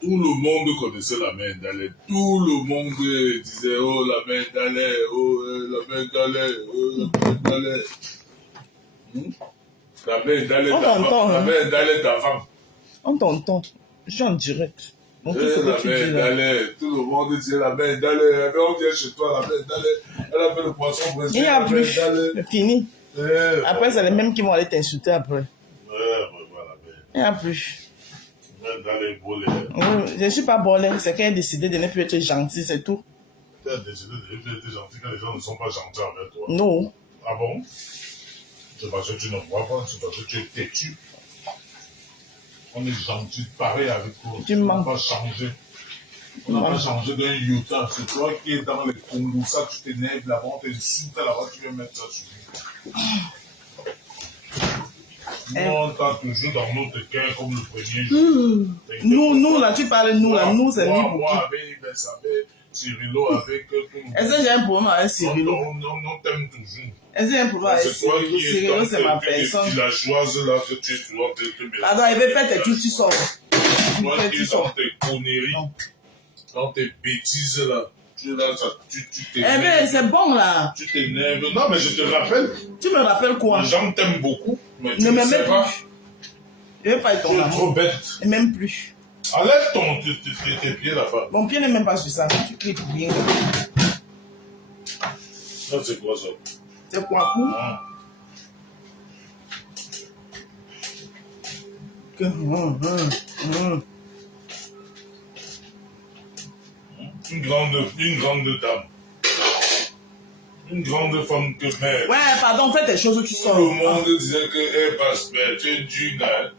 Tout le monde connaissait la main d'Alais. Tout le monde disait, oh, la main d'Alais, oh, la main d'Alais, oh, la main d'Alais. La main d'Alais d'avant. La main d'Alais d'avant. On t'entend. Je suis en direct. La main d'Alais. Tout le monde disait la main d'Alais. On vient chez toi, la main d'Alais. Elle a fait le poisson brésilien. Il n'y a plus. C'est fini. Après, c'est les mêmes qui vont aller t'insulter après. Il n'y a plus. Je ne suis pas bolé, c'est qu'elle a décidé de ne plus être gentil, c'est tout. Tu as décidé de ne plus être gentil quand les gens ne sont pas gentils avec toi. Non. Ah bon? C'est parce que tu ne vois pas, c'est parce que tu es têtu. On est gentil, pareil avec toi. Tu mens. On n'a pas changé. On n'a pas changé d'un iota. C'est toi qui es dans les Congos, ça, tu t'énerves là-bas, on t'insulte là-bas, tu viens mettre ça sur lui. On t'a toujours dans notre cœur comme le premier jour. Nous, là, tu parles nous, là, nous, c'est nous. Moi, avec Cyrilo, avec tout le monde. Est-ce que j'ai un problème avec Cyrilo? On t'aime toujours. Est-ce que j'ai un problème avec Cyrilo? Cyrilo, c'est ma personne. La joie là que tu es toujours en train de te mettre. Attends, il veut faire tes trucs, tu sors. Toi qui es dans tes conneries, dans tes bêtises là. Tu t'énerves. Eh bien, c'est bon là. Tu t'énerves. Non, mais je te rappelle. Tu me rappelles quoi? Les gens t'aiment beaucoup, mais tu ne ne sais m'aimes pas. plus. Je ne veux pas être ton Tu es amour. trop bête. Et même plus. Enlève tes pieds là-bas. Mon pied n'est même pas sur ça. Tu cries pour rien. Ça, c'est quoi ça? C'est quoi? Une grande dame. Une grande femme que mère. Ouais, pardon, fais tes choses, tu sors. Tout le monde disait qu'elle passe, mais tu es dur, hein?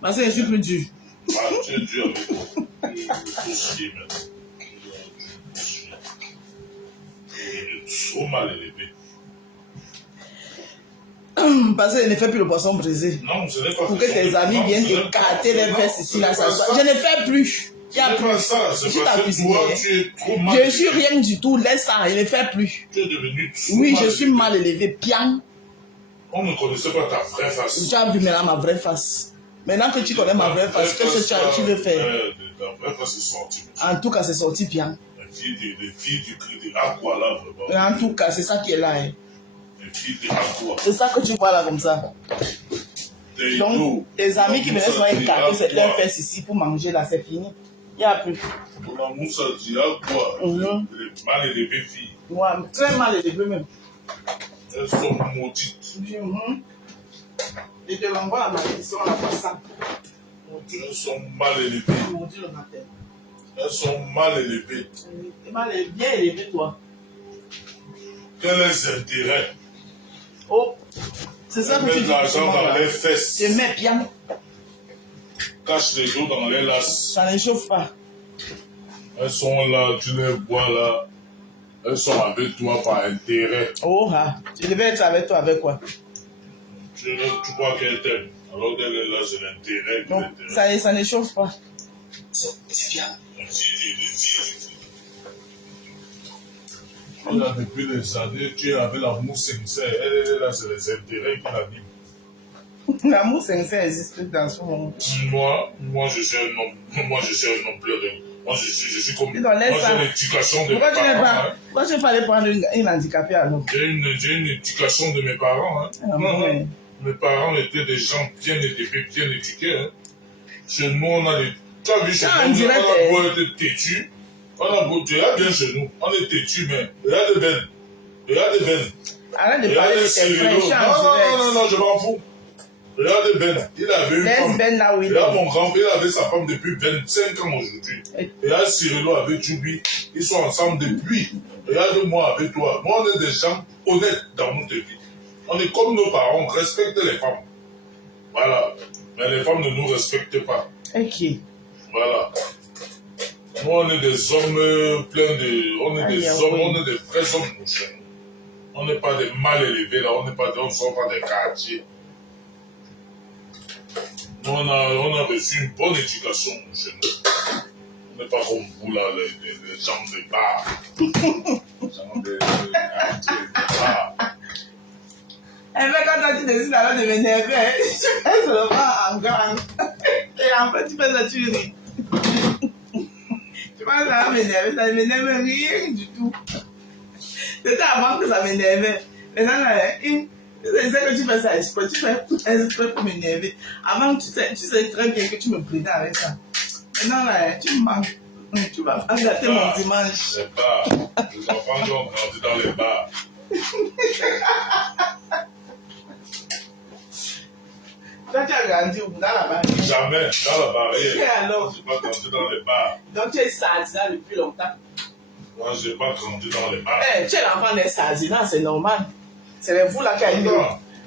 Parce que je suis plus dur. Ah, tu es dur avec moi. Tu es aussi, mais. Tu es trop mal élevé. Parce que je ne fais plus le poisson brisé. Non, ce n'est pas pour que tes amis viennent écarter les fesses ici, là, ça soit. Je ne fais plus. Il y a plus. C'est parce que toi, tu es trop mal élevé. Je suis rien du tout, laisse ça, je ne fais plus. Tu es devenu trop oui, mal je suis mal élevé, bien. On ne connaissait pas ta vraie face. Tu as vu maintenant ma vraie face. Maintenant que tu connais ma vraie face, qu'est-ce que tu veux faire? Ta vraie face est sortie. En tout cas, c'est sorti bien. Les filles du cri de Aqua là, vraiment. En tout cas, c'est ça qui est là. Hein. Les filles de Aqua. C'est ça que tu vois là comme ça. Donc, tes amis qui me laissent écarter cette leur fesses ici pour manger là, c'est fini. Il n'y a plus. Pour la moussa dit Aqua, les mal élevées filles. Ouais, très mal élevées même. Elles sont maudites. Je te l'envoie à ma malédiction à la façade. Elles sont mal élevées. Maudit le matin. Elles sont mal élevées. T'es mal élevé, bien élevé toi. Quel est l'intérêt? Oh, c'est ça que tu dis. L'argent dans les fesses. Je mets bien. Cache les os dans les lasses. Ça ne chauffe pas. Elles sont là, tu les vois là. Elles sont avec toi par intérêt. Oh, ah. Tu devais être avec toi avec quoi? Tu crois qu'elle t'aime. Alors qu'elle est là, c'est l'intérêt. Non, ça ne chauffe pas. C'est bien. Là, depuis des années, tu es avec l'amour sincère. Elle est là, c'est les intérêts qui l'animent. L'amour sincère existe dans ce monde. Moi, je suis un homme. Moi, je suis un homme pleureur. Moi, je suis comme. Moi, j'ai l'éducation de mes parents. Pourquoi tu n'es pas allé prendre une handicapée alors? J'ai une éducation de mes parents. Hein. Non. Mes parents étaient des gens bien élevés, bien éduqués. Hein. Chez nous, on a les. Tu as vu chez nous, on a beau être têtu. On a beau, tu es bien chez nous. On est têtu, mais regarde Ben. Regarde Ben. Arrête de parler de tes frères. Non, je m'en fous. Regarde Ben. Il avait une femme. Ben là où il est. Regarde mon grand-père, il avait sa femme depuis 25 ans aujourd'hui. Regarde Cyrilo avec Tchoubi. Ils sont ensemble depuis. Regarde-moi avec toi. Moi, on est des gens honnêtes dans notre vie. On est comme nos parents, on respecte les femmes. Voilà. Mais les femmes ne nous respectent pas. Ok. Voilà. Nous, on est des hommes pleins de. On est des hommes, on est des vrais hommes, nous, chez nous. On n'est pas des mal élevés, là. On ne sort pas des quartiers. Nous, on a reçu une bonne éducation, nous, chez nous. On n'est pas comme vous, là, les gens de bar. Les gens de bar. Eh bien, quand tu décides alors de m'énerver, tu fais seulement en gang. Et en fait, tu fais la tuerie. Tu vois, ça m'énerve rien du tout. C'était avant que ça m'énervait. Maintenant, là, c'est que tu fais ça exprès, tu fais exprès pour m'énerver. Avant, tu sais très bien que tu me prenais avec ça. Maintenant, là, tu me manques. Tu vas gâter mon dimanche. Les bars. Les enfants qui ont grandi dans les bars. Toi, tu as grandi où? Dans la barrière? Jamais, dans la barrière. Et alors? Je n'ai pas grandi dans les bars. Donc, tu es sardinat depuis longtemps. Moi, je n'ai pas grandi dans les bars. Tu es l'enfant des sardinats, c'est normal. C'est vous là qui avez dit.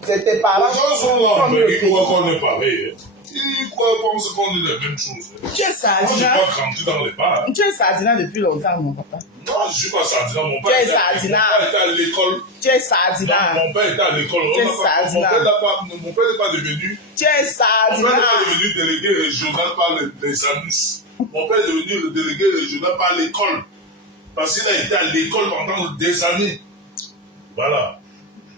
C'est tes parents. Les gens sont là, mais ils croient qu'on est pareil. Ils croient qu'on est les mêmes choses. Tu es Moi, je n'ai sardinat. pas grandi dans les bars. Tu es sardinat depuis longtemps, mon papa. Non, je ne suis pas sardinat. Mon Tu es père sardinat. était à l'école. Tu es sardinat. Mon père était à l'école. Tu es Mon sardinat. père n'est pas devenu. Tu es Mon père sardinat. n'est pas devenu délégué régional par les ANUS. Mon père est devenu le délégué régional par l'école. Parce qu'il a été à l'école pendant des années. Voilà.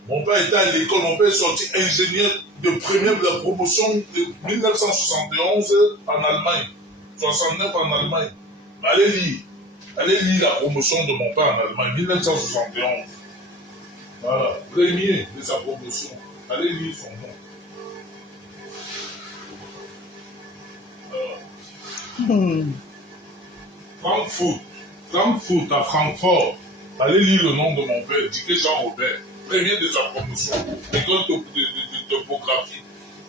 Mon père était à l'école. Mon père est sorti ingénieur de première de la promotion de 1971 en Allemagne. 69 en Allemagne. Allez lire. Allez lire la promotion de mon père en Allemagne. 1971. Voilà. Premier de sa promotion. Allez lire son nom. Frankfurt à Francfort. Allez lire le nom de mon père, Diké Jean-Robert, premier de sa promotion, école de topographie,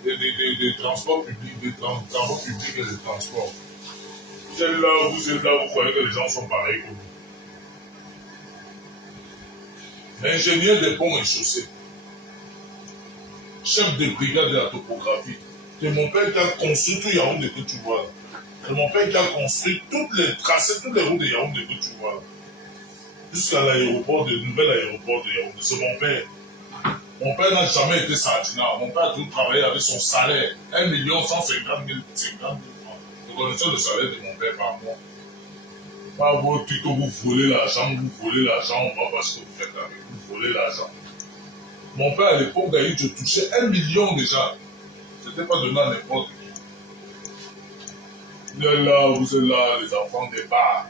de transport public, de travaux publics et de transport. Vous êtes là, vous croyez que les gens sont pareils que vous. Ingénieur des ponts et chaussées, chef de brigade de la topographie. C'est mon père qui a construit tout Yaoundé que tu vois là. C'est mon père qui a construit toutes les tracés, toutes les routes de Yaoundé que tu vois là. Jusqu'à l'aéroport, le nouvel aéroport de Yaoundé. C'est mon père. Mon père n'a jamais été sardinat. Mon père a toujours travaillé avec son salaire. 1 150 000 francs. Vous connaissez le salaire de mon père par mois. Pas vous que vous volez l'argent, pas parce que vous faites avec vous volez l'argent. Mon père à l'époque d'ailleurs, je touchais 1 million déjà. Ce n'était pas donné à n'importe qui. Vous êtes là, les enfants des bars.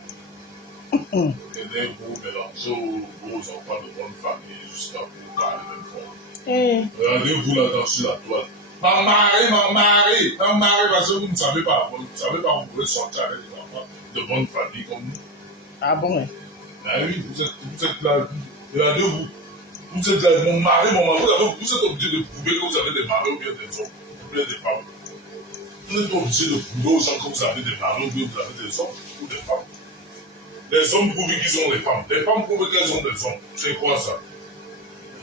Tenez-vous mélanger vos enfants de bonne famille jusqu'à vous parler même fort. Regardez-vous là-dedans sur la toile. Ma Marie, parce que vous ne savez pas, vous pouvez sortir avec des enfants de bonne famille comme nous. Ah bon, oui. Ah oui, vous êtes là, regardez-vous. Vous êtes là, mon mari, vous êtes obligé de prouver que vous avez des maris ou bien des hommes, ou bien des femmes. Vous n'êtes pas obligé de prouver aux gens que vous avez des maris ou bien vous avez des hommes ou des femmes. Les hommes prouvent qu'ils ont des femmes. Les femmes prouvent qu'elles ont des hommes. C'est quoi ça?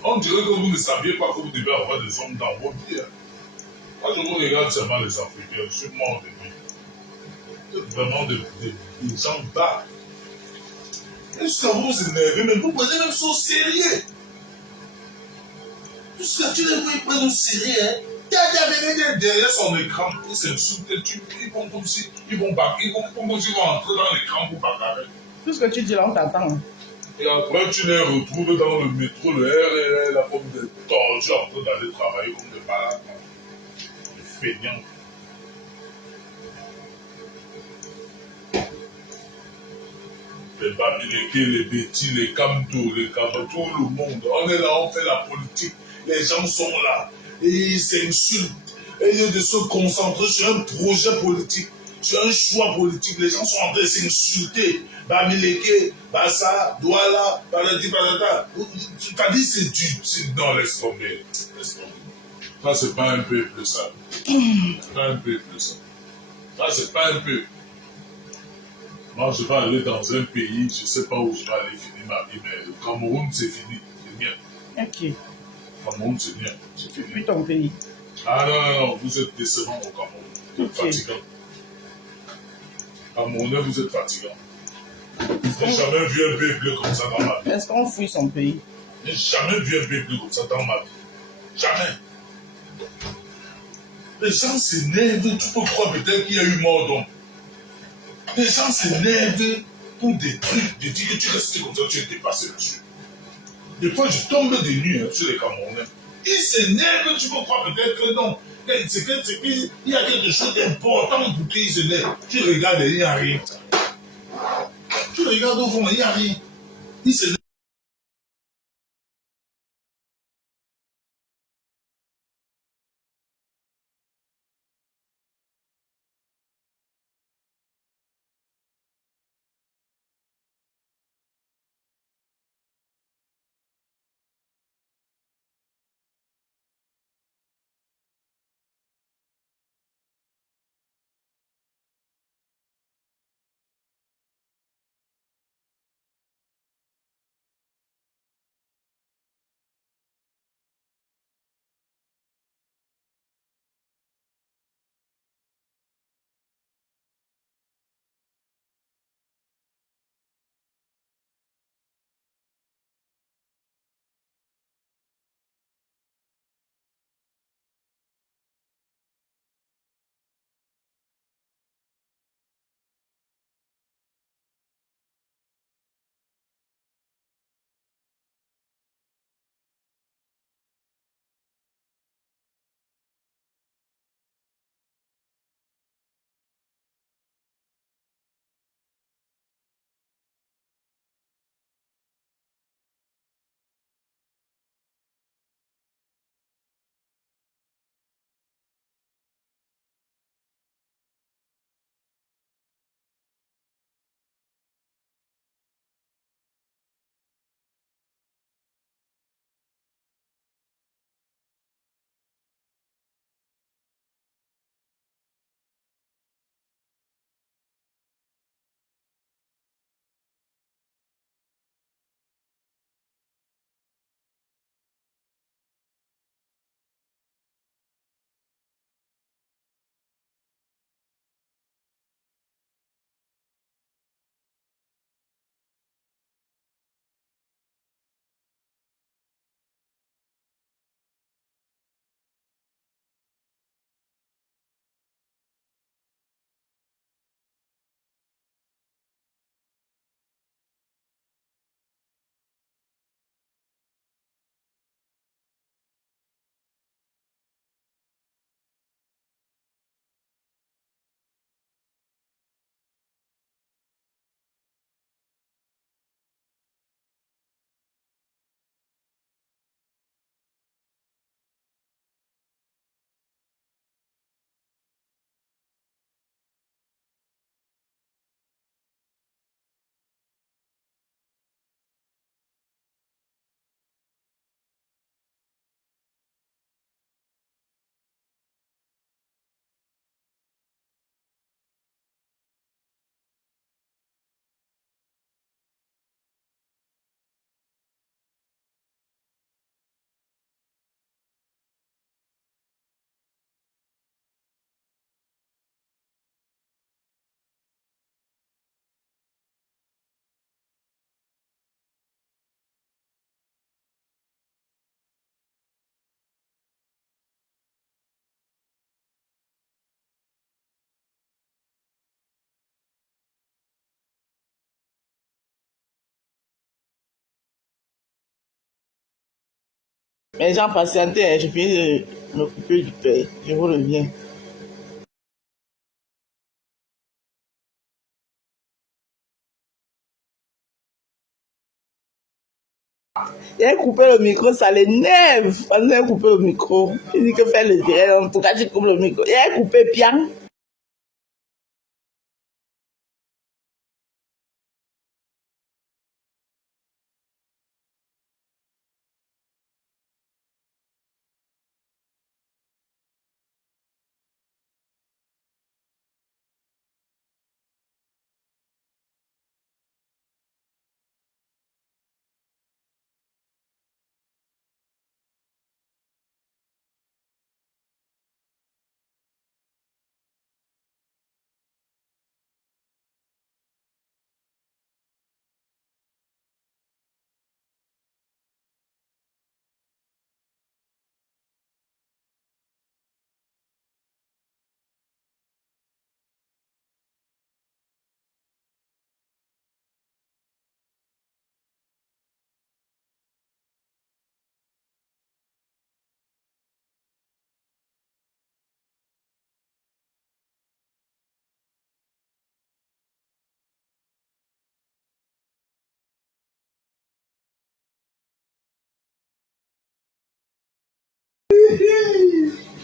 On dirait que vous ne saviez pas que vous devez avoir des hommes dans votre vie. Moi, je vous regarde seulement les Africains. Je suis mort de vie. Vous êtes vraiment des gens bas. Est-ce que vous énervez, mais vous prenez même ça au sérieux. Puisque tu les vois, ils prennent au sérieux. Hein? Derrière son écran, ils s'insultent, ils vont comme si ils vont entrer dans l'écran pour bagarrer. Tout ce que tu dis là, on t'attend. Et après, tu les retrouves dans le métro, le RRL, là, comme des tordus en train d'aller travailler comme des malades. Des feignants. Les Bamileke, les Betty, les Kamto, les Kamto, tout le monde. On est là, on fait la politique. Les gens sont là. Et ils s'insultent. Et il y a de se concentrer sur un projet politique, sur un choix politique. Les gens sont en train de s'insulter. Bamileke, Bassa, Douala, Baladi, Balada. Tu t'as dit c'est du. Non, laisse tomber. Laisse tomber. Ça, c'est pas un peuple, ça. C'est pas un peuple, ça. Ça, c'est pas un peuple. Moi, je vais aller dans un pays, je ne sais pas où je vais aller finir ma vie, mais le Cameroun, c'est fini. C'est bien. Ok. Cameroun, c'est bien. C'est Tu fini. fuis ton pays. Ah non, vous êtes décevant au Cameroun. Vous êtes fatigant. Camerounais, vous êtes fatigant. Je n'ai jamais vu un peuple comme ça dans ma vie. Est-ce qu'on fuit son pays? Je n'ai jamais vu un peuple comme ça dans ma vie. Jamais. Les gens s'énervent, tu peux croire peut-être qu'il y a eu mort d'homme. Les gens s'énervent pour des trucs, de dire que tu restes comme ça, tu es dépassé là-dessus. Des fois, je tombe des nuits sur les Camerounais. Ils s'énervent, tu peux croire peut-être que non. Il y a quelque chose d'important pour qu'ils s'énervent. Tu regardes et il n'y a rien. tu regardes au fond, il n'y a rien. Il se Mais gens patientez, je finis de m'occuper du père. Je vous reviens. Il a coupé le micro, ça l'énerve. Quand il a coupé le micro, il dit que faire le direct. En tout cas, tu coupes le micro. Il a coupé bien.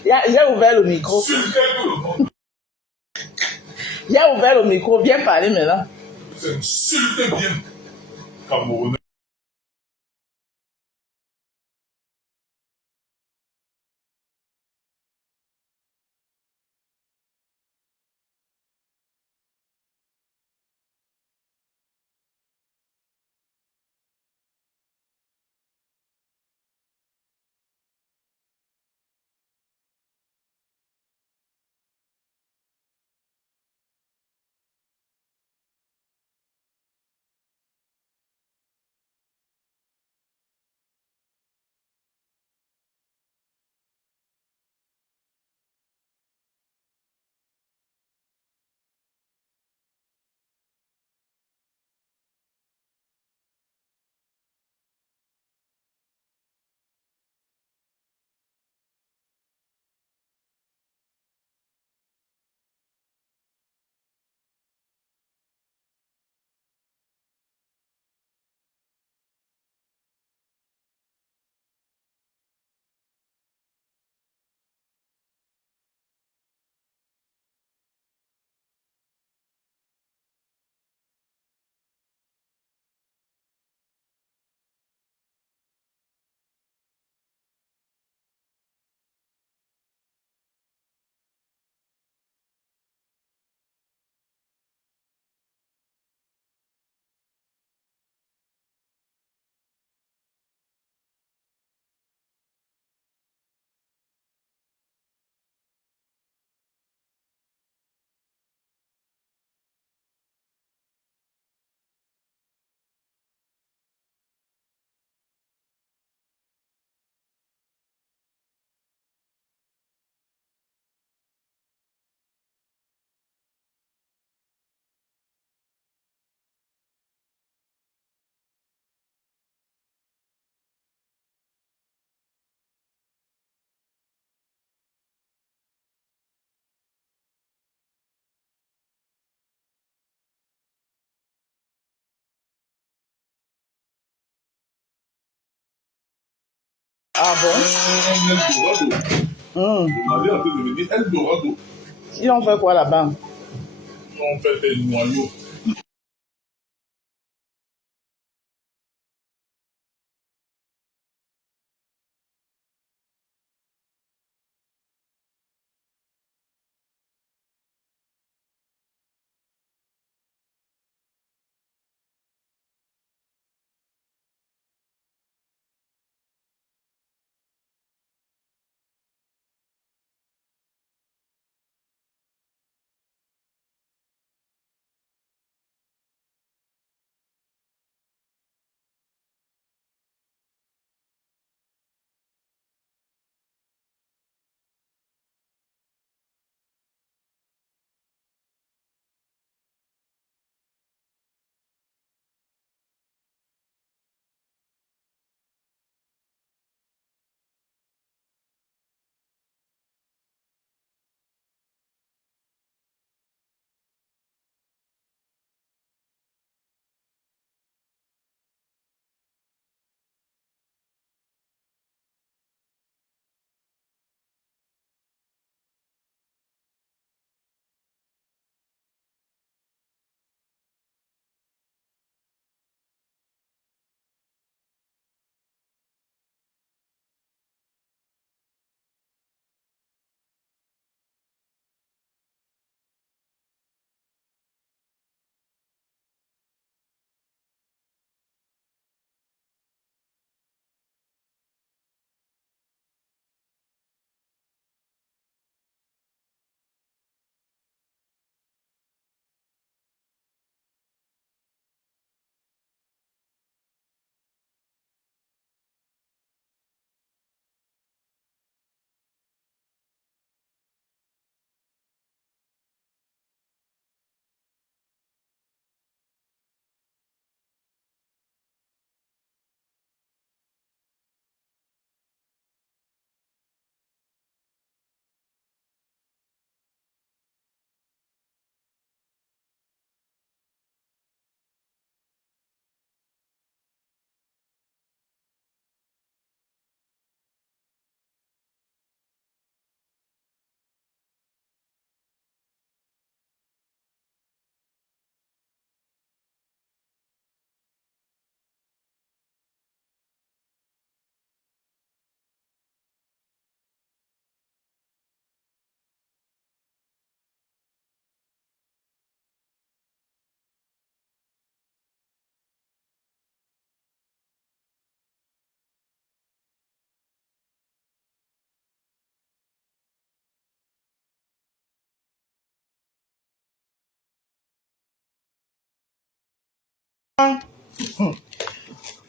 J'ai ouvert le micro. Insulter tout le monde. J'ai ouvert le micro. Viens parler maintenant. C'est insulter bien Camerounais. Ah bon? Eldorado. Le Mali est en train de devenir Eldorado. Ils ont fait quoi là-bas? On fait des noyaux.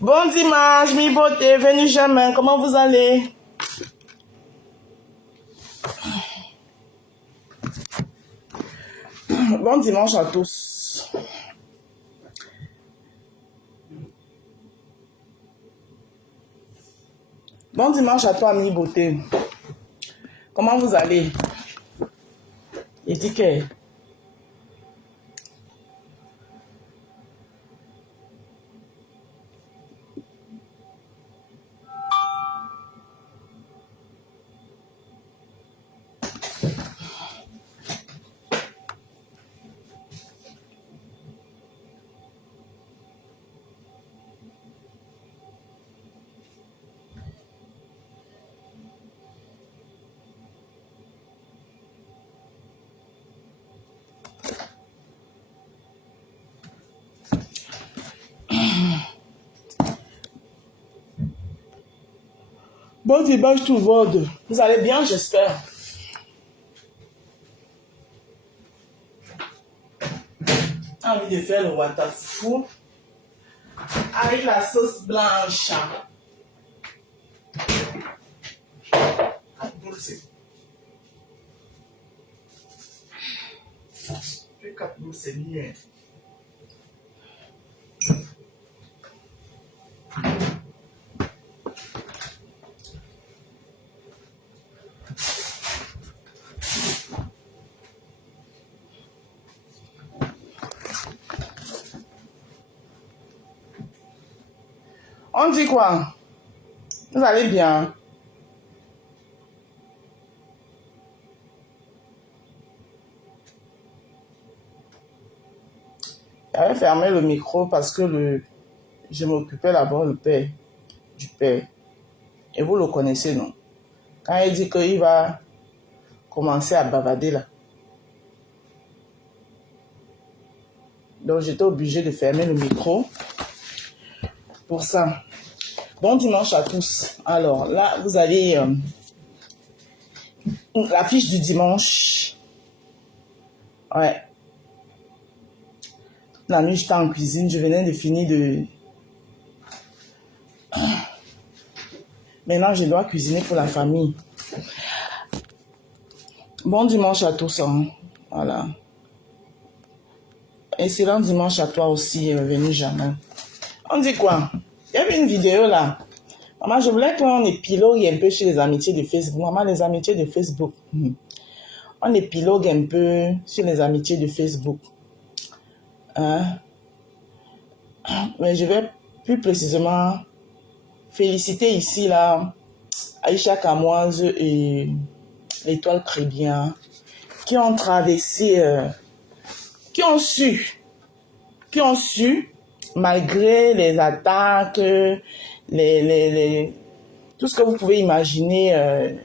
Bon dimanche, mi beauté, venu jamais. Comment vous allez? Bon dimanche à tous. Bon dimanche à toi, mi beauté. Comment vous allez? Et dis que... Bon dimanche tout le monde. Vous allez bien, j'espère. J'ai envie de faire le watafou avec la sauce blanche. C'est mieux. On dit quoi? Vous allez bien? J'avais fermé le micro parce que je m'occupais là-bas du père. Et vous le connaissez, non? Quand il dit qu'il va commencer à bavarder là. Donc j'étais obligée de fermer le micro pour ça. Bon dimanche à tous. Alors là, vous avez la fiche du dimanche. Ouais. La nuit, j'étais en cuisine. Je venais de finir de... Maintenant, je dois cuisiner pour la famille. Bon dimanche à tous. Hein. Voilà. Excellent dimanche à toi aussi, venu jamais. On dit quoi? Il y avait une vidéo là. Maman, je voulais qu'on épilogue un peu sur les amitiés de Facebook. Maman, les amitiés de Facebook. On épilogue un peu sur les amitiés de Facebook. Hein? Mais je vais plus précisément féliciter ici là Aïcha Kamoise et l'Étoile Crébien qui ont traversé, qui ont su malgré les attaques, tout ce que vous pouvez imaginer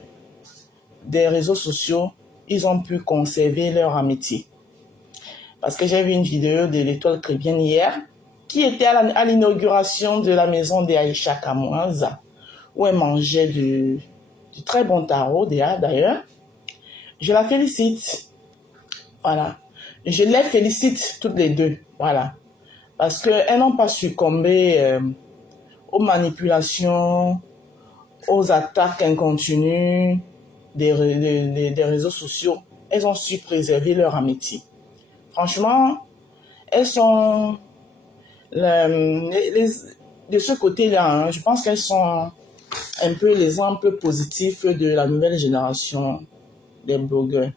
des réseaux sociaux, ils ont pu conserver leur amitié. Parce que j'ai vu une vidéo de l'Étoile Chrétienne hier, qui était à l'inauguration de la maison d'Aïcha Kamoise, où elle mangeait du très bon tarot d'ailleurs. Je la félicite. Voilà. Je les félicite toutes les deux. Voilà. Parce qu'elles n'ont pas succombé aux manipulations, aux attaques incontinues des réseaux sociaux. Elles ont su préserver leur amitié. Franchement, elles sont de ce côté-là, hein, je pense qu'elles sont un peu l'exemple positif de la nouvelle génération des blogueurs.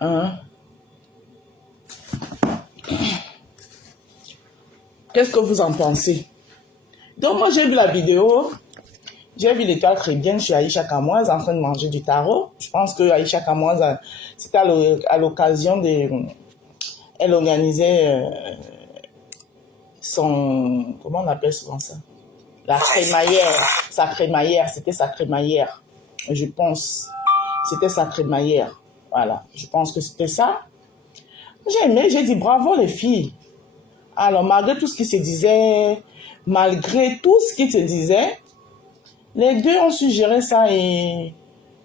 Hein? Qu'est-ce que vous en pensez? Donc moi j'ai vu la vidéo, j'ai vu l'Étoile Chrétienne chez Aïcha Kamoise en train de manger du tarot. Je pense que Aïcha Kamoise, c'était à l'occasion de... Elle organisait son... Comment on appelle souvent ça? La crémaillère. Sa crémaillère, c'était sa crémaillère. Je pense. C'était sa crémaillère. Voilà. Je pense que c'était ça. J'ai aimé, j'ai dit bravo les filles. Alors malgré tout ce qui se disait, Les deux ont su gérer ça et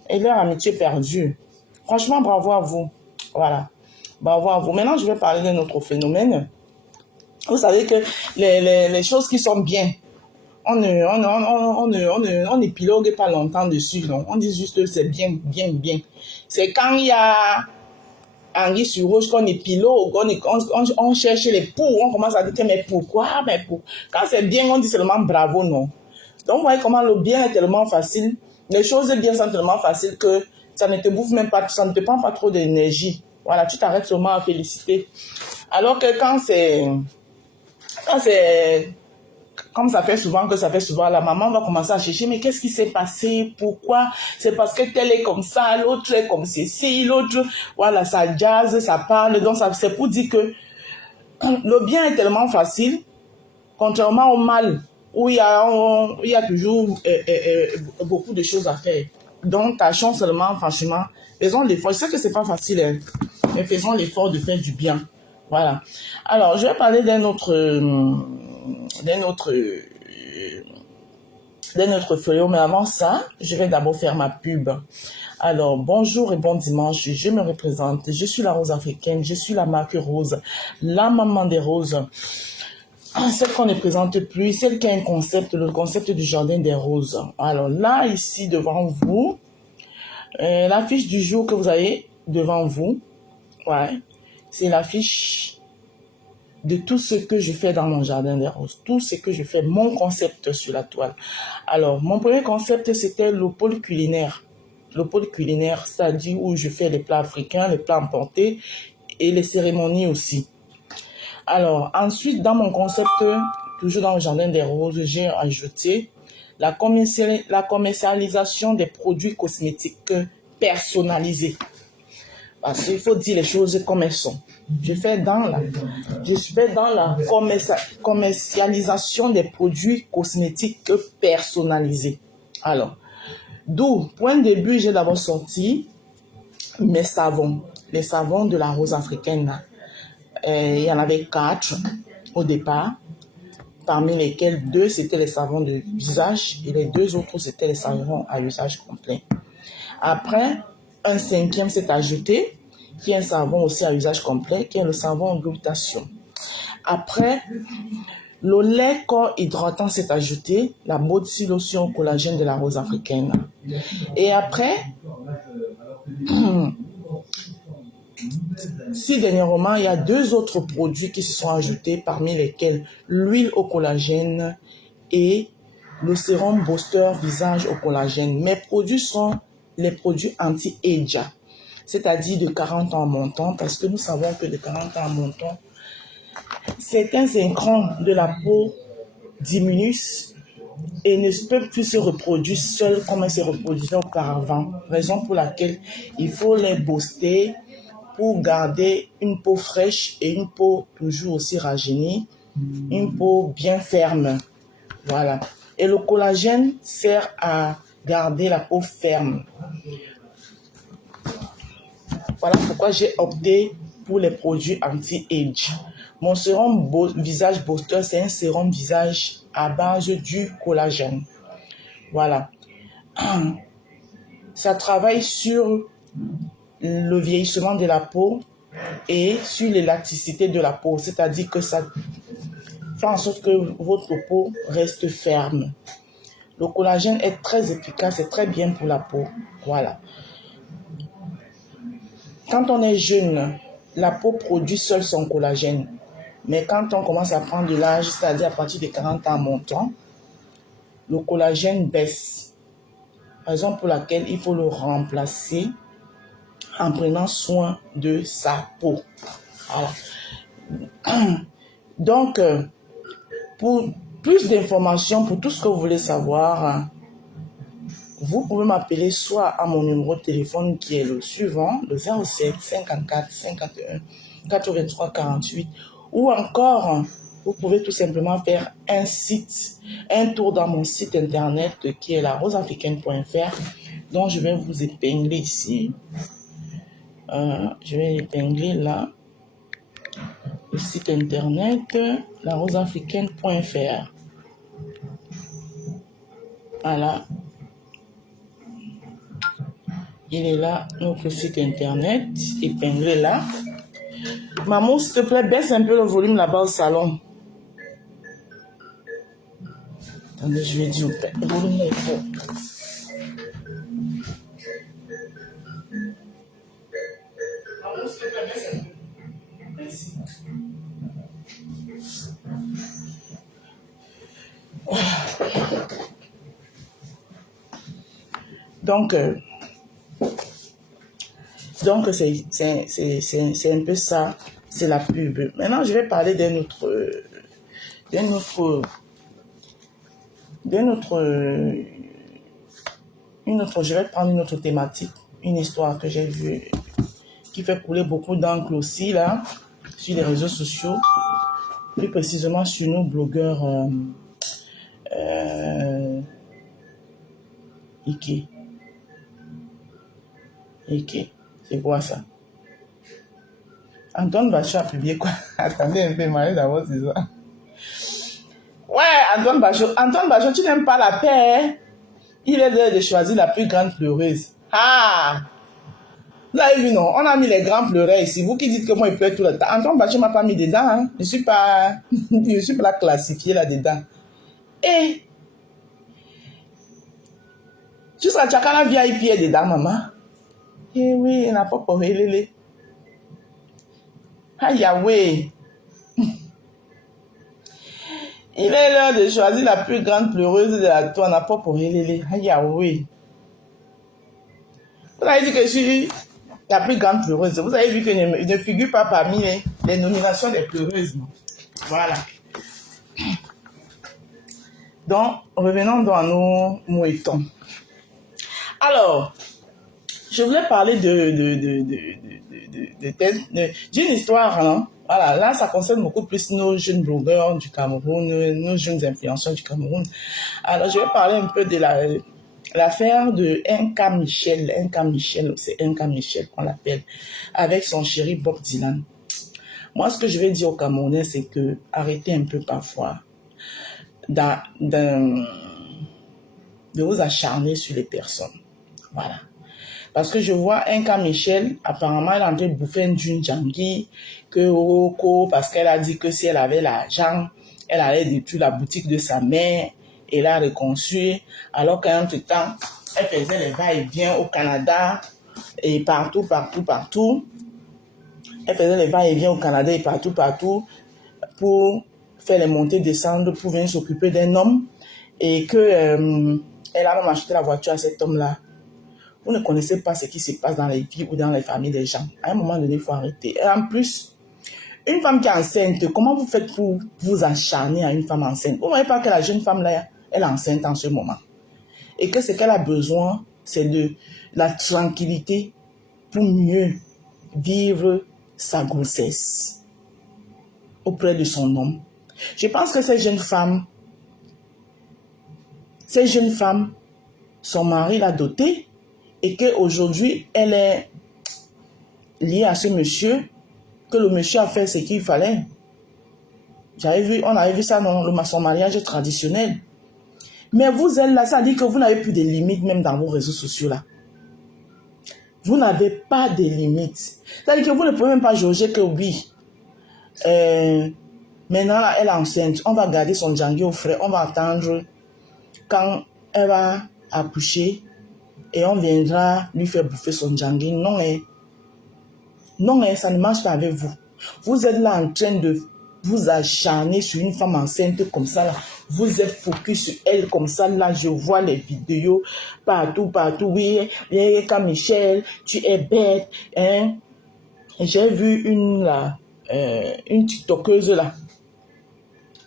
leur amitié perdue. Franchement, bravo à vous. Voilà. Bravo à vous. Maintenant, je vais parler d'un autre phénomène. Vous savez que les choses qui sont bien, on n'épilogue pas longtemps dessus. Non? On dit juste que c'est bien, bien, bien. C'est quand il y a anguille sur roche qu'on épilogue, on cherche les pour, on commence à dire que mais pourquoi, quand c'est bien, on dit seulement bravo, non. Donc, vous voyez comment le bien est tellement facile, les choses bien sont tellement faciles que ça ne te bouffe même pas, ça ne te prend pas trop d'énergie. Voilà, tu t'arrêtes seulement à féliciter. Alors que quand c'est, comme ça fait souvent, la maman va commencer à chercher, mais qu'est-ce qui s'est passé? Pourquoi? C'est parce que tel est comme ça, l'autre est comme ceci, l'autre, voilà, ça jazz, ça parle. Donc, c'est pour dire que le bien est tellement facile, contrairement au mal, où il y a toujours beaucoup de choses à faire. Donc, tâchons seulement, franchement, faisons l'effort. Je sais que c'est pas facile, hein, mais faisons l'effort de faire du bien. Voilà. Alors, je vais parler d'un autre feuilleton, mais avant ça, je vais d'abord faire ma pub. Alors, bonjour et bon dimanche, je me représente, je suis la Rose africaine, je suis la marque Rose, la maman des roses, celle qu'on ne présente plus, celle qui a un concept, le concept du jardin des roses. Alors là, ici, devant vous, l'affiche du jour que vous avez devant vous, ouais, c'est l'affiche de tout ce que je fais dans mon jardin des roses, tout ce que je fais, mon concept sur la toile. Alors, mon premier concept, c'était le pôle culinaire. Le pôle culinaire, c'est-à-dire où je fais les plats africains, les plats emportés et les cérémonies aussi. Alors, ensuite, dans mon concept, toujours dans le jardin des roses, j'ai ajouté la commercialisation des produits cosmétiques personnalisés. Parce qu'il faut dire les choses comme elles sont. Je fais dans la commercialisation des produits cosmétiques personnalisés. Alors, d'où, point de début, j'ai d'abord sorti mes savons, les savons de la rose africaine. Il y en avait 4 au départ, parmi lesquels 2 c'était les savons de visage et les 2 autres c'était les savons à usage complet. Après, un 5e s'est ajouté, qui est un savon aussi à usage complet, qui est le savon en glutation. Après, le lait corps hydratant s'est ajouté, la Body Lotion collagène de la rose africaine. Et après, si dernièrement, il y a 2 autres produits qui se sont ajoutés, parmi lesquels l'huile au collagène et le sérum booster visage au collagène. Mes produits sont les produits anti-age, c'est-à-dire de 40 ans en montant, parce que nous savons que de 40 ans en montant, certains écrans de la peau diminuent et ne peuvent plus se reproduire seuls comme elles se reproduisaient auparavant. Raison pour laquelle il faut les booster pour garder une peau fraîche et une peau toujours aussi rajeunie, une peau bien ferme. Voilà. Et le collagène sert à garder la peau ferme. Voilà pourquoi j'ai opté pour les produits anti-age. Mon sérum visage booster, c'est un sérum visage à base du collagène. Voilà. Ça travaille sur le vieillissement de la peau et sur l'élasticité de la peau, c'est-à-dire que ça fait en sorte que votre peau reste ferme. Le collagène est très efficace et très bien pour la peau. Voilà. Quand on est jeune, la peau produit seule son collagène. Mais quand on commence à prendre de l'âge, c'est-à-dire à partir de 40 ans montant, le collagène baisse. Raison pour laquelle il faut le remplacer en prenant soin de sa peau. Voilà. Donc, pour plus d'informations, pour tout ce que vous voulez savoir, vous pouvez m'appeler soit à mon numéro de téléphone qui est le suivant, le 07 54 51 83 48, ou encore, vous pouvez tout simplement faire un tour dans mon site internet qui est laroseafricaine.fr, dont je vais vous épingler ici. Je vais épingler là le site internet laroseafricaine.fr. Voilà. Il est là, notre site internet, épinglé là. Maman, s'il te plaît, baisse un peu le volume là-bas au salon. Attendez, je vais dire, le volume est fort. Maman, s'il te plaît, baisse un peu. Merci. Donc c'est un peu ça, c'est la pub. Maintenant, je vais parler je vais prendre une autre thématique, une histoire que j'ai vue, qui fait couler beaucoup d'encre aussi, là, sur les réseaux sociaux, plus précisément sur nos blogueurs Ike, c'est quoi ça? Antoine Bachot a publié quoi? Attendez un peu, Marie, d'abord, c'est ça. Ouais, Antoine Bachot, tu n'aimes pas la paix, hein? Il est l'heure de choisir la plus grande pleureuse. Ah! Vous avez vu, non? On a mis les grands pleureurs ici. Vous qui dites que moi, il pleure tout le temps. Antoine Bachot m'a pas mis dedans, hein? Je suis pas classifié là-dedans. Et jusqu'à Tchakana VIP est dedans, maman. Eh oui, il n'a pas pour Lélé. Ah, Yahweh. Il est l'heure de choisir la plus grande pleureuse de la toile, n'a pas pour Lélé. Ah, Yahweh. Vous avez dit que je suis la plus grande pleureuse. Vous avez vu que je ne figure pas parmi les nominations des pleureuses. Non? Voilà. Donc, revenons dans nos mouetons. Alors, je voulais parler d'une histoire, hein. Voilà, là, ça concerne beaucoup plus nos jeunes blogueurs du Cameroun, nos jeunes influenceurs du Cameroun. Alors, je vais parler un peu de l'affaire de Nka Michel, c'est Nka Michel qu'on l'appelle, avec son chéri Bob Dylan. Moi, ce que je vais dire aux Camerounais, c'est que arrêtez un peu parfois de vous acharner sur les personnes. Voilà. Parce que je vois Nka Michel, apparemment, elle est en train de bouffer une Djangui, parce qu'elle a dit que si elle avait l'argent, elle allait détruire la boutique de sa mère et la reconstruire, alors qu'entre-temps, elle faisait les va-et-vient au Canada et partout. Elle faisait les va-et-vient au Canada et partout, pour faire les montées-descendre, pour venir s'occuper d'un homme, et que elle a même acheté la voiture à cet homme-là. Vous ne connaissez pas ce qui se passe dans les vies ou dans les familles des gens. À un moment donné, il faut arrêter. Et en plus, une femme qui est enceinte, comment vous faites pour vous acharner à une femme enceinte? Vous ne voyez pas que la jeune femme-là, elle est enceinte en ce moment. Et que ce qu'elle a besoin, c'est de la tranquillité pour mieux vivre sa grossesse auprès de son homme. Je pense que ces jeunes femmes, son mari l'a dotée, et qu'aujourd'hui, elle est liée à ce monsieur, que le monsieur a fait ce qu'il fallait. On avait vu ça dans son mariage traditionnel. Mais vous êtes là, ça dit que vous n'avez plus de limites même dans vos réseaux sociaux là. Vous n'avez pas de limites. C'est-à-dire que vous ne pouvez même pas jauger que oui. Maintenant, là, elle est enceinte. On va garder son Djangui au frais. On va attendre quand elle va accoucher. Et on viendra lui faire bouffer son Djangui. Non, ça ne marche pas avec vous. Vous êtes là en train de vous acharner sur une femme enceinte comme ça. Là. Vous êtes focus sur elle comme ça. Là, je vois les vidéos partout. Oui, comme Michel, tu es bête. Hein? J'ai vu une TikTokeuse là.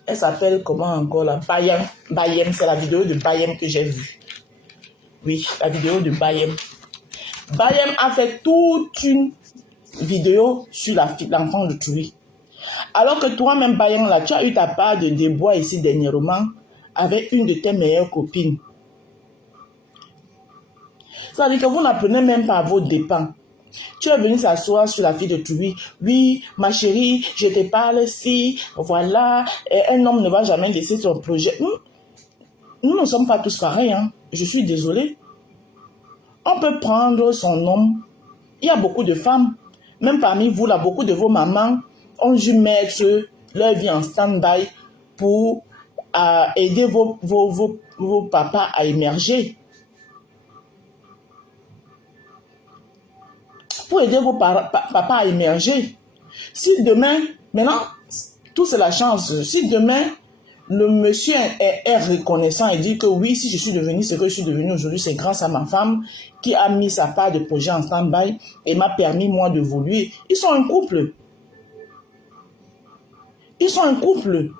Elle s'appelle comment encore là? Bayem, c'est la vidéo de Bayem que j'ai vue. Oui, la vidéo de Bayem. Bayem a fait toute une vidéo sur l'enfant de Touri. Alors que toi-même, Bayem, là, tu as eu ta part de débois ici dernièrement avec une de tes meilleures copines. Ça veut dire que vous n'apprenez même pas à vos dépens. Tu es venu s'asseoir sur la fille de Touri. Oui, ma chérie, je te parle si, voilà, un homme ne va jamais laisser son projet. Nous ne sommes pas tous pareils, hein. Je suis désolée. On peut prendre son homme. Il y a beaucoup de femmes, même parmi vous, là, beaucoup de vos mamans ont dû mettre leur vie en stand-by pour aider vos papas à émerger. Pour aider vos papas à émerger. Si demain, maintenant, tout c'est la chance. Si demain, le monsieur est reconnaissant et dit que oui, si je suis devenu ce que je suis devenu aujourd'hui, c'est grâce à ma femme qui a mis sa part de projet en stand-by et m'a permis, moi, d'évoluer. Ils sont un couple. Ils sont un couple.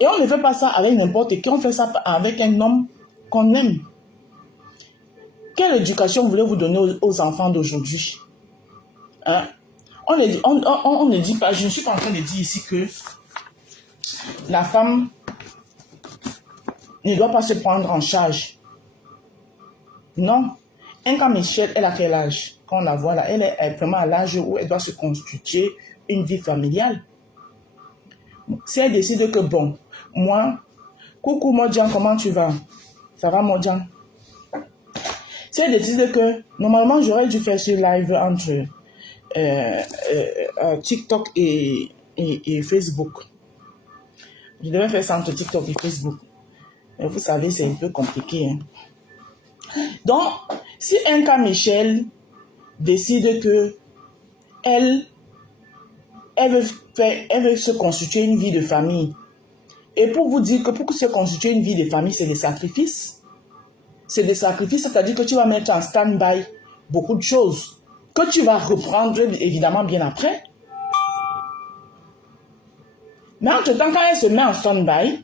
Et on ne fait pas ça avec n'importe qui, on fait ça avec un homme qu'on aime. Quelle éducation voulez-vous donner aux enfants d'aujourd'hui? Hein? On ne dit pas, je ne suis pas en train de dire ici que la femme ne doit pas se prendre en charge. Non. Quand Michel, elle a quel âge? Quand on la voit là, elle est vraiment à l'âge où elle doit se constituer une vie familiale. Si elle décide que bon, moi, coucou Modjan, comment tu vas? Ça va Modjan? Si elle décide que normalement j'aurais dû faire ce live entre TikTok et Facebook. Je devais faire ça entre TikTok et Facebook. Mais vous savez, c'est un peu compliqué. Hein? Donc, si un cas Michel décide que elle veut se constituer une vie de famille, et pour vous dire que pour se constituer une vie de famille, c'est des sacrifices. C'est des sacrifices, c'est-à-dire que tu vas mettre en stand-by beaucoup de choses que tu vas reprendre évidemment bien après. Mais entre-temps, quand elle se met en stand-by,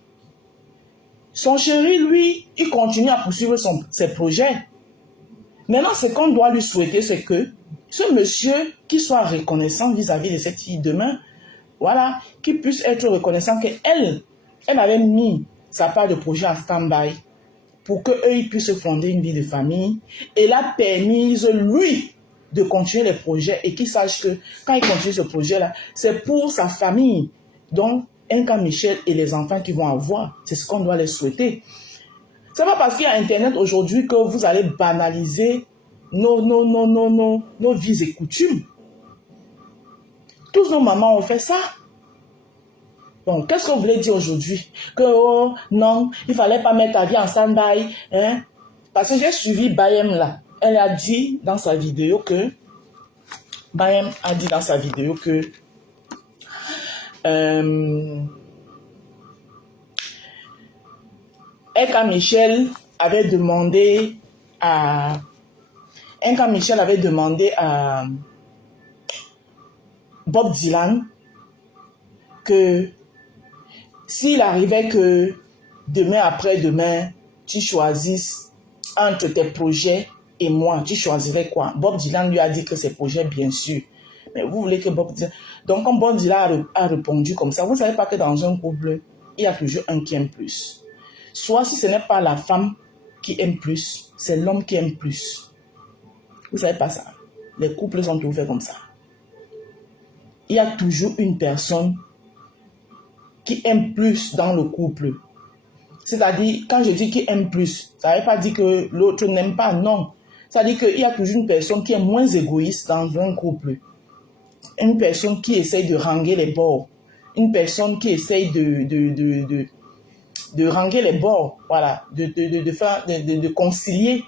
son chéri, lui, il continue à poursuivre ses projets. Maintenant, ce qu'on doit lui souhaiter, c'est que ce monsieur qui soit reconnaissant vis-à-vis de cette fille demain, voilà, qu'il puisse être reconnaissant qu'elle avait mis sa part de projet en stand-by pour qu'eux, ils puissent fonder une vie de famille et l'a permise, lui, de continuer les projets et qu'il sache que quand il continue ce projet-là, c'est pour sa famille. Donc, un cas Michel et les enfants qu'ils vont avoir, c'est ce qu'on doit les souhaiter. C'est pas parce qu'il y a Internet aujourd'hui que vous allez banaliser nos vies et coutumes. Tous nos mamans ont fait ça. Donc, qu'est-ce que vous voulez dire aujourd'hui? Que oh, non, il fallait pas mettre ta vie en stand-by. Hein? Parce que j'ai suivi Bayem là. Elle a dit dans sa vidéo que Bayem a dit dans sa vidéo que Eka Michel avait demandé à Bob Dylan que s'il arrivait que demain après-demain, tu choisisses entre tes projets et moi, tu choisirais quoi? Bob Dylan lui a dit que ses projets, bien sûr. Mais vous voulez que Bob Dylan... Donc, quand Bob Dylan a répondu comme ça, vous ne savez pas que dans un couple, il y a toujours un qui aime plus. Soit si ce n'est pas la femme qui aime plus, c'est l'homme qui aime plus. Vous ne savez pas ça. Les couples sont toujours faits comme ça. Il y a toujours une personne qui aime plus dans le couple. C'est-à-dire, quand je dis qui aime plus, ça ne veut pas dire que l'autre n'aime pas, non. C'est-à-dire qu'il y a toujours une personne qui est moins égoïste dans un couple. Une personne qui essaye de ranger les bords. Une personne qui essaye de ranger les bords, voilà, de concilier.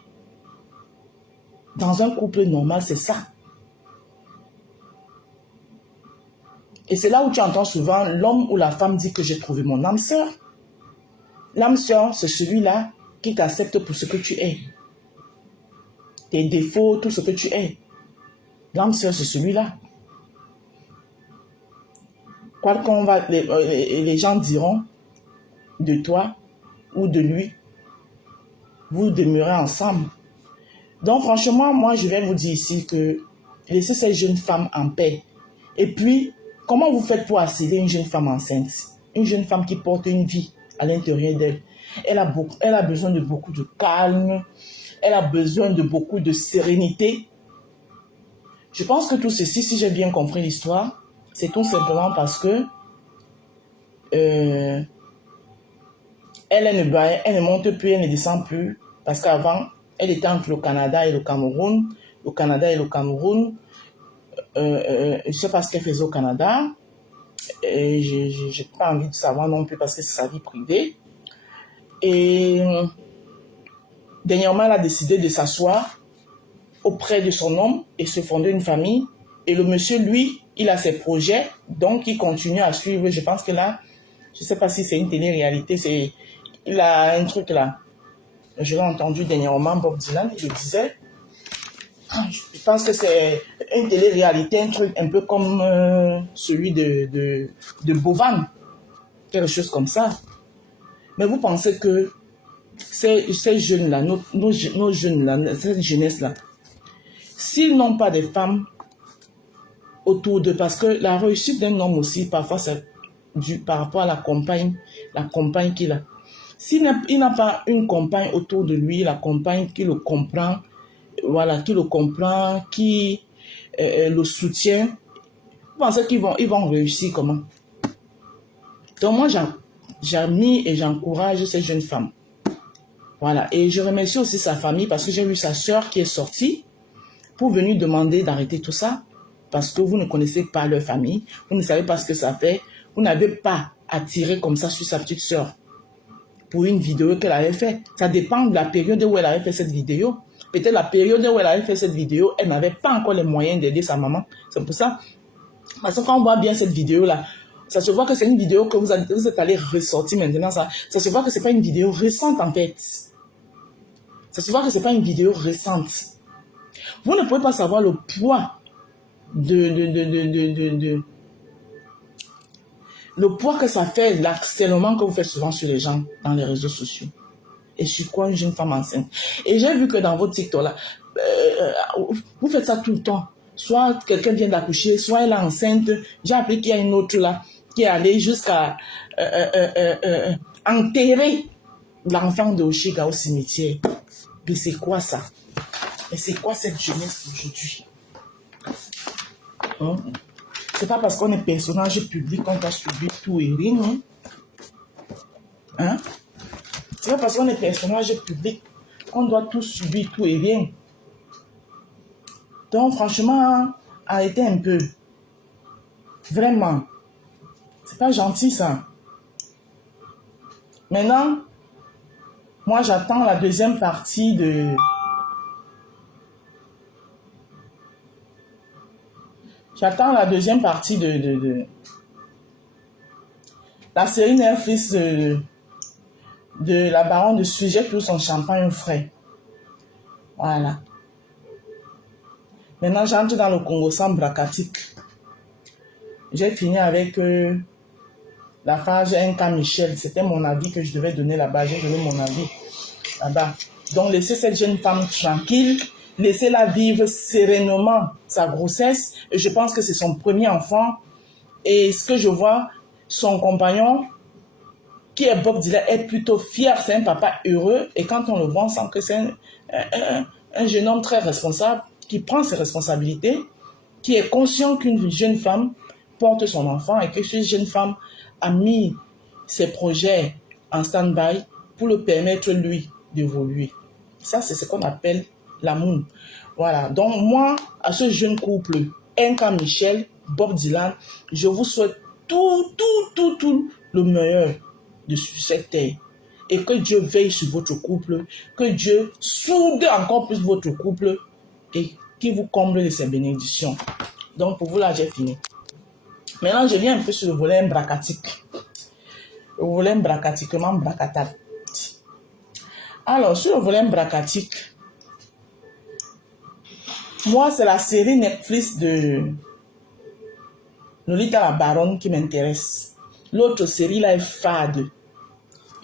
Dans un couple normal, c'est ça. Et c'est là où tu entends souvent l'homme ou la femme dit que j'ai trouvé mon âme sœur. L'âme sœur, c'est celui-là qui t'accepte pour ce que tu es. Tes défauts, tout ce que tu es. L'âme sœur, c'est celui-là. Quoi qu'on va, les gens diront de toi ou de lui, vous demeurez ensemble. Donc franchement, moi je vais vous dire ici que laissez cette jeune femme en paix. Et puis, comment vous faites pour accéder à une jeune femme enceinte? Une jeune femme qui porte une vie à l'intérieur d'elle. Elle a besoin de beaucoup de calme. Elle a besoin de beaucoup de sérénité. Je pense que tout ceci, si j'ai bien compris l'histoire, c'est tout simplement parce que elle ne monte plus, elle ne descend plus. Parce qu'avant, Elle était entre le Canada et le Cameroun. Le Canada et le Cameroun. Je ne sais pas ce qu'elle faisait au Canada. Et je n'ai pas envie de savoir non plus parce que c'est sa vie privée. Et dernièrement, elle a décidé de s'asseoir auprès de son homme et se fonder une famille. Et le monsieur, lui, il a ses projets, donc il continue à suivre. Je pense que là, je ne sais pas si c'est une télé-réalité, il a un truc là. Je l'ai entendu dernièrement, Bob Dylan, il le disait. Je pense que c'est une télé-réalité, un truc un peu comme celui de Bovan, quelque chose comme ça. Mais vous pensez que ces jeunes-là, nos jeunes-là, cette jeunesse-là, s'ils n'ont pas des femmes autour d'eux, parce que la réussite d'un homme aussi, parfois, c'est dû par rapport à la compagne qu'il a. S'il n'a pas une compagne autour de lui, la compagne qui le comprend, voilà, qui le comprend, qui le soutient, vous pensez qu'ils vont réussir comment? Donc moi, j'admire et j'encourage ces jeunes femmes. Voilà, et je remercie aussi sa famille parce que j'ai vu sa sœur qui est sortie pour venir demander d'arrêter tout ça parce que vous ne connaissez pas leur famille, vous ne savez pas ce que ça fait, vous n'avez pas à tirer comme ça sur sa petite sœur pour une vidéo qu'elle avait fait. Ça dépend de la période où elle avait fait cette vidéo. Peut-être la période où elle avait fait cette vidéo, elle n'avait pas encore les moyens d'aider sa maman. C'est pour ça. Parce que quand on voit bien cette vidéo-là, ça se voit que c'est une vidéo que vous êtes allé ressortir maintenant. Ça se voit que ce n'est pas une vidéo récente en fait. Ça se voit que ce n'est pas une vidéo récente. Vous ne pouvez pas savoir le poids le poids que ça fait, l'harcèlement que vous faites souvent sur les gens dans les réseaux sociaux. Et sur quoi une jeune femme enceinte. Et j'ai vu que dans votre TikTok là, vous faites ça tout le temps. Soit quelqu'un vient d'accoucher, soit elle est enceinte. J'ai appris qu'il y a une autre là qui est allée jusqu'à enterrer l'enfant de Oshiga au cimetière. Mais c'est quoi ça? Et c'est quoi cette jeunesse aujourd'hui? C'est pas parce qu'on est personnage public qu'on doit subir tout et rien. C'est pas parce qu'on est personnage public qu'on doit tout subir, tout et rien. Donc franchement, arrêtez un peu. Vraiment. C'est pas gentil ça. Maintenant, moi j'attends la deuxième partie de... J'attends la deuxième partie de la série Netflix de la baronne de Sujet pour son champagne frais. Voilà. Maintenant, j'entre dans le Congo sans Brakatik. J'ai fini avec la page NK Michel. C'était mon avis que je devais donner là-bas. J'ai donné mon avis là-bas. Donc, laissez cette jeune femme tranquille. Laissez-la vivre sereinement sa grossesse. Et je pense que c'est son premier enfant. Et ce que je vois, son compagnon, qui est Bob Dylan, est plutôt fier. C'est un papa heureux. Et quand on le voit, on sent que c'est un jeune homme très responsable, qui prend ses responsabilités, qui est conscient qu'une jeune femme porte son enfant et que cette jeune femme a mis ses projets en stand-by pour le permettre, lui, d'évoluer. Ça, c'est ce qu'on appelle l'amour. Voilà. Donc, moi, à ce jeune couple, NK Michel, Bob Dylan, je vous souhaite tout le meilleur de cette terre. Et que Dieu veille sur votre couple, que Dieu soude encore plus votre couple et qu'il vous comble de ses bénédictions. Donc, pour vous, là, j'ai fini. Maintenant, je viens un peu sur le volet brakatique. Le volet bracatiquement bracatal. Alors, sur le volet brakatique, moi, c'est la série Netflix de Lolita la Baronne qui m'intéresse. L'autre série, là, est fade.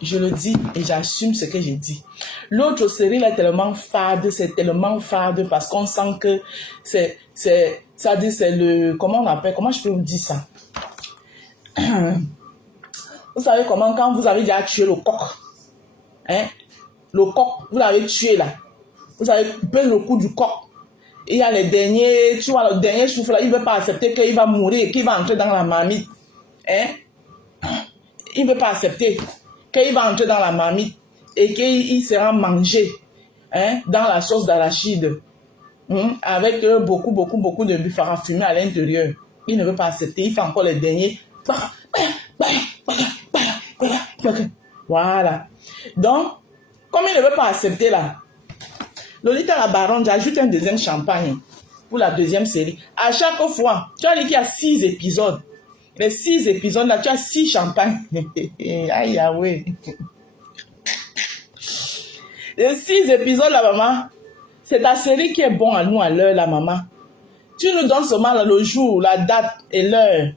Je le dis et j'assume ce que j'ai dit. L'autre série, là, est tellement fade, c'est tellement fade parce qu'on sent que c'est le, comment on appelle, comment je peux vous dire ça? Vous savez comment, quand vous avez déjà tué le coq, hein? Le coq, vous l'avez tué là. Vous avez coupé le cou du coq. Il y a les derniers, tu vois, le dernier souffle là, il ne veut pas accepter qu'il va mourir, qu'il va entrer dans la marmite. Hein? Il ne veut pas accepter qu'il va entrer dans la marmite et qu'il sera mangé. hein, dans la sauce d'arachide, avec beaucoup de farafumé à l'intérieur. Il ne veut pas accepter, il fait encore les derniers. Voilà. Donc, comme il ne veut pas accepter là, Lolita la Baronne, j'ajoute un deuxième champagne pour la deuxième série. À chaque fois, tu as dit qu'il y a 6 épisodes. Les 6 épisodes là, tu as 6 champagnes. Aïe, ouais. Les 6 épisodes là, maman, c'est ta série qui est bon à nous à l'heure, la maman. Tu nous donnes seulement le jour, la date et l'heure.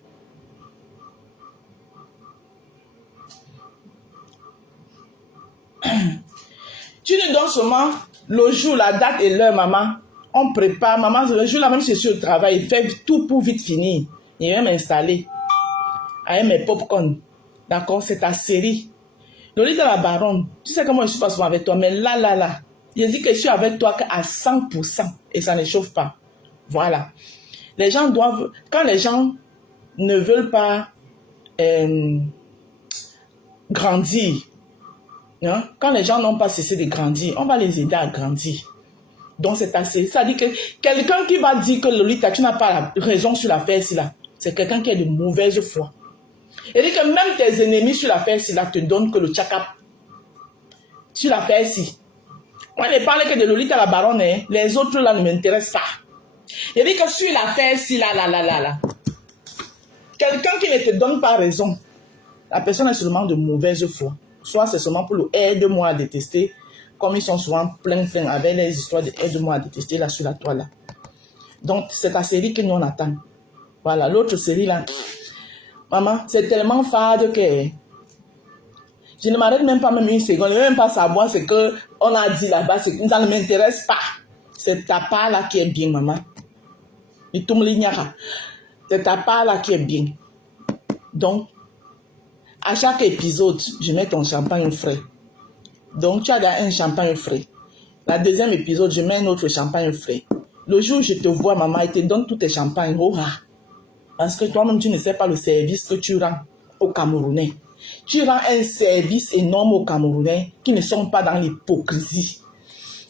Tu nous donnes seulement le jour, la date et l'heure, maman. On prépare, maman, le jour là même, je suis au travail. Il fait tout pour vite finir. Il va m'installer avec mes popcorn. D'accord, c'est ta série. Lolita la Baronne, tu sais comment je suis pas souvent avec toi, mais là. Je dis que je suis avec toi à 100% et ça ne chauffe pas. Voilà. Les gens doivent, quand les gens ne veulent pas grandir, hein, quand les gens n'ont pas cessé de grandir, on va les aider à grandir. Donc c'est assez. Ça dit que quelqu'un qui va dire que Lolita, tu n'as pas la raison sur l'affaire là, c'est quelqu'un qui a de mauvaise foi. Et dit que même tes ennemis sur l'affaire là te donnent que le tchakap sur l'affaire ci. On ne parle que de Lolita la Baronne, hein. Les autres là ne m'intéressent pas. Il dit que sur l'affaire ci là. Quelqu'un qui ne te donne pas raison, la personne est seulement de mauvaise foi. Soit c'est seulement pour le aide-moi à détester, comme ils sont souvent plein avec les histoires de aide-moi à détester là sur la toile là. Donc c'est ta série que nous on attend. Voilà, l'autre série là. Maman, c'est tellement fade que je ne m'arrête même pas même une seconde, je ne veux même pas savoir ce qu'on a dit là-bas, ça ne m'intéresse pas. C'est ta part là qui est bien, maman. C'est ta part là qui est bien. Donc, à chaque épisode, je mets ton champagne frais. Donc, tu as un champagne frais. La deuxième épisode, je mets un autre champagne frais. Le jour où je te vois, maman, il te donne tous tes champagnes. Oh, parce que toi-même, tu ne sais pas le service que tu rends aux Camerounais. Tu rends un service énorme aux Camerounais qui ne sont pas dans l'hypocrisie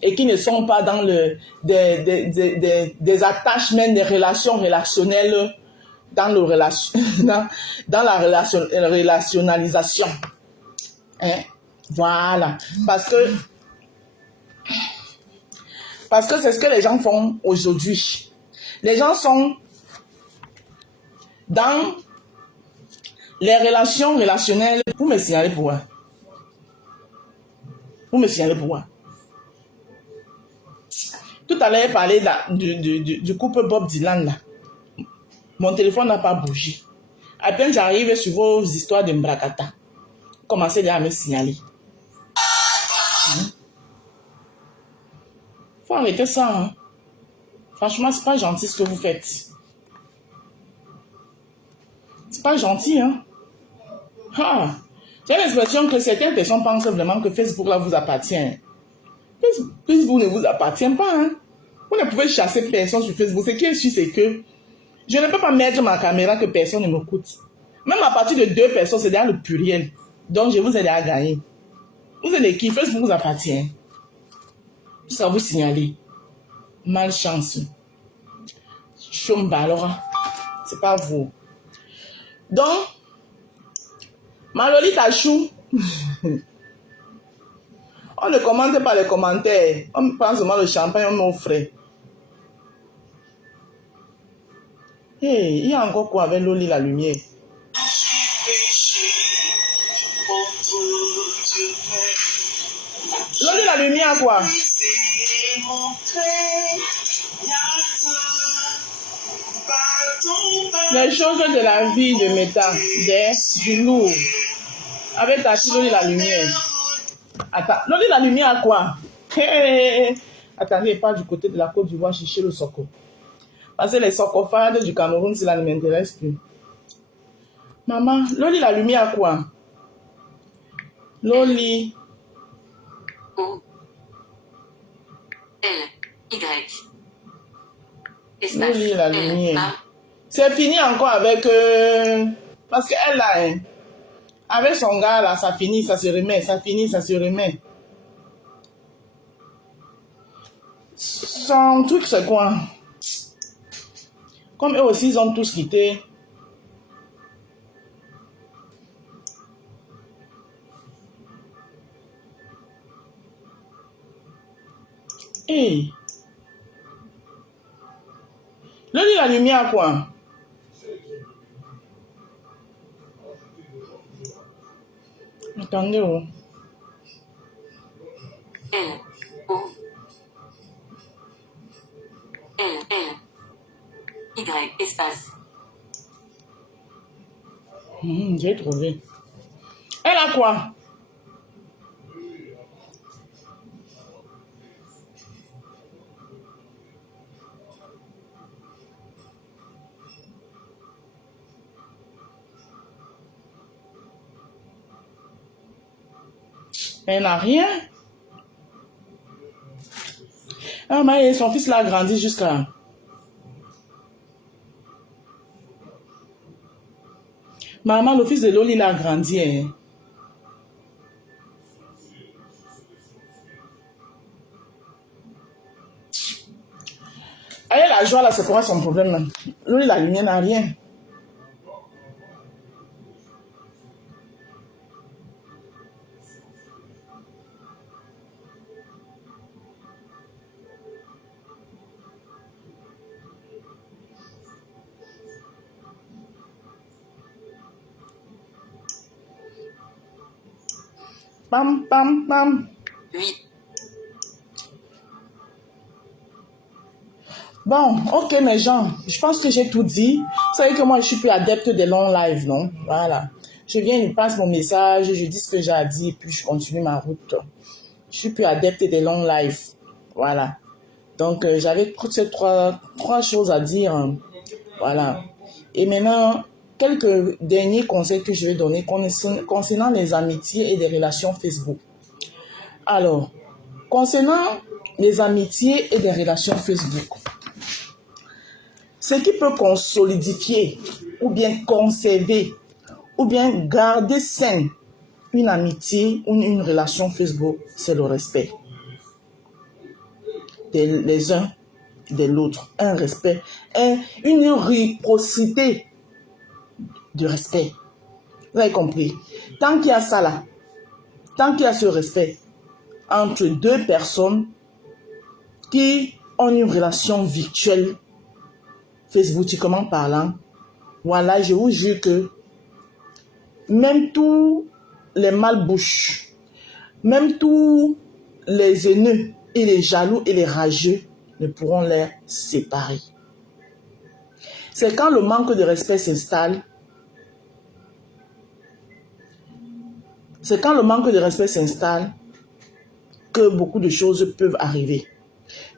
et qui ne sont pas dans des attachements, des relations relationnelles, dans la relationnalisation. Hein? Voilà. Parce que c'est ce que les gens font aujourd'hui. Les gens sont dans les relations relationnelles. Vous me signalez pourquoi? Tout à l'heure, parler du couple Bob Dylan là. Mon téléphone n'a pas bougé. À peine j'arrive sur vos histoires de Mbrakata. Commencez déjà à me signaler. Faut arrêter ça. Hein. Franchement, c'est pas gentil ce que vous faites. C'est pas gentil, hein. Ah. J'ai l'impression que certaines personnes pensent vraiment que Facebook là vous appartient. Facebook ne vous appartient pas, hein. Vous ne pouvez chasser personne sur Facebook. Ce qui est sûr, c'est que je ne peux pas mettre ma caméra que personne ne m'écoute. Même à partir de 2 personnes, c'est déjà le pluriel. Donc, je vous ai déjà gagné. Vous êtes qui? Facebook vous appartient. Ça vous signaler. Malchance. Chomba, alors, c'est pas vous. Donc, ma Lolita chou. On ne commente pas les commentaires. On prend seulement le champagne, on m'offre. Hey, il y a encore quoi avec Loli la lumière? Loli la lumière quoi? Les choses de la vie de Meta, du lourd. Avec ta fille Loli la lumière. Attends, Loli la lumière quoi? Hey. Attendez, pas du côté de la Côte d'Ivoire chercher le Soko. Parce que les socophages du Cameroun, cela ne m'intéresse plus. Maman, Loli la lumière quoi? Loli. O. L. Y. Espace. Loli la lumière. C'est fini encore avec... parce qu'elle là, hein, avec son gars là, ça finit, ça se remet, ça finit, ça se remet. Son truc, c'est quoi? Comme eux aussi, ils ont tous quitté. Hey. Le lit, la lumière, quoi? Attendez, oh. L, O, L, Y, espace. J'ai trouvé. Elle a quoi? Elle n'a rien. Ah, mais son fils l'a grandi jusqu'à... Maman, le fils de Loli l'a grandi. Hein. Elle la joie là, c'est quoi son problème? Loli, la lumière n'a rien. Pam, pam, pam. 8. Bon, ok mes gens, je pense que j'ai tout dit. Vous savez que moi je suis plus adepte des longs lives, non? Voilà. Je viens, je passe mon message, je dis ce que j'ai à dire, puis je continue ma route. Je suis plus adepte des longs lives. Voilà. Donc j'avais ces trois choses à dire. Voilà. Et maintenant, quelques derniers conseils que je vais donner concernant les amitiés et les relations Facebook. Alors, concernant les amitiés et les relations Facebook, ce qui peut consolidifier ou bien conserver ou bien garder saine une amitié ou une relation Facebook, c'est le respect les uns de l'autre. Un respect, une réciprocité de respect. Vous avez compris? Tant qu'il y a ça là, tant qu'il y a ce respect entre deux personnes qui ont une relation virtuelle, facebookiquement parlant, voilà, je vous jure que même tous les malbouches, même tous les haineux et les jaloux et les rageux ne pourront les séparer. C'est quand le manque de respect s'installe, que beaucoup de choses peuvent arriver.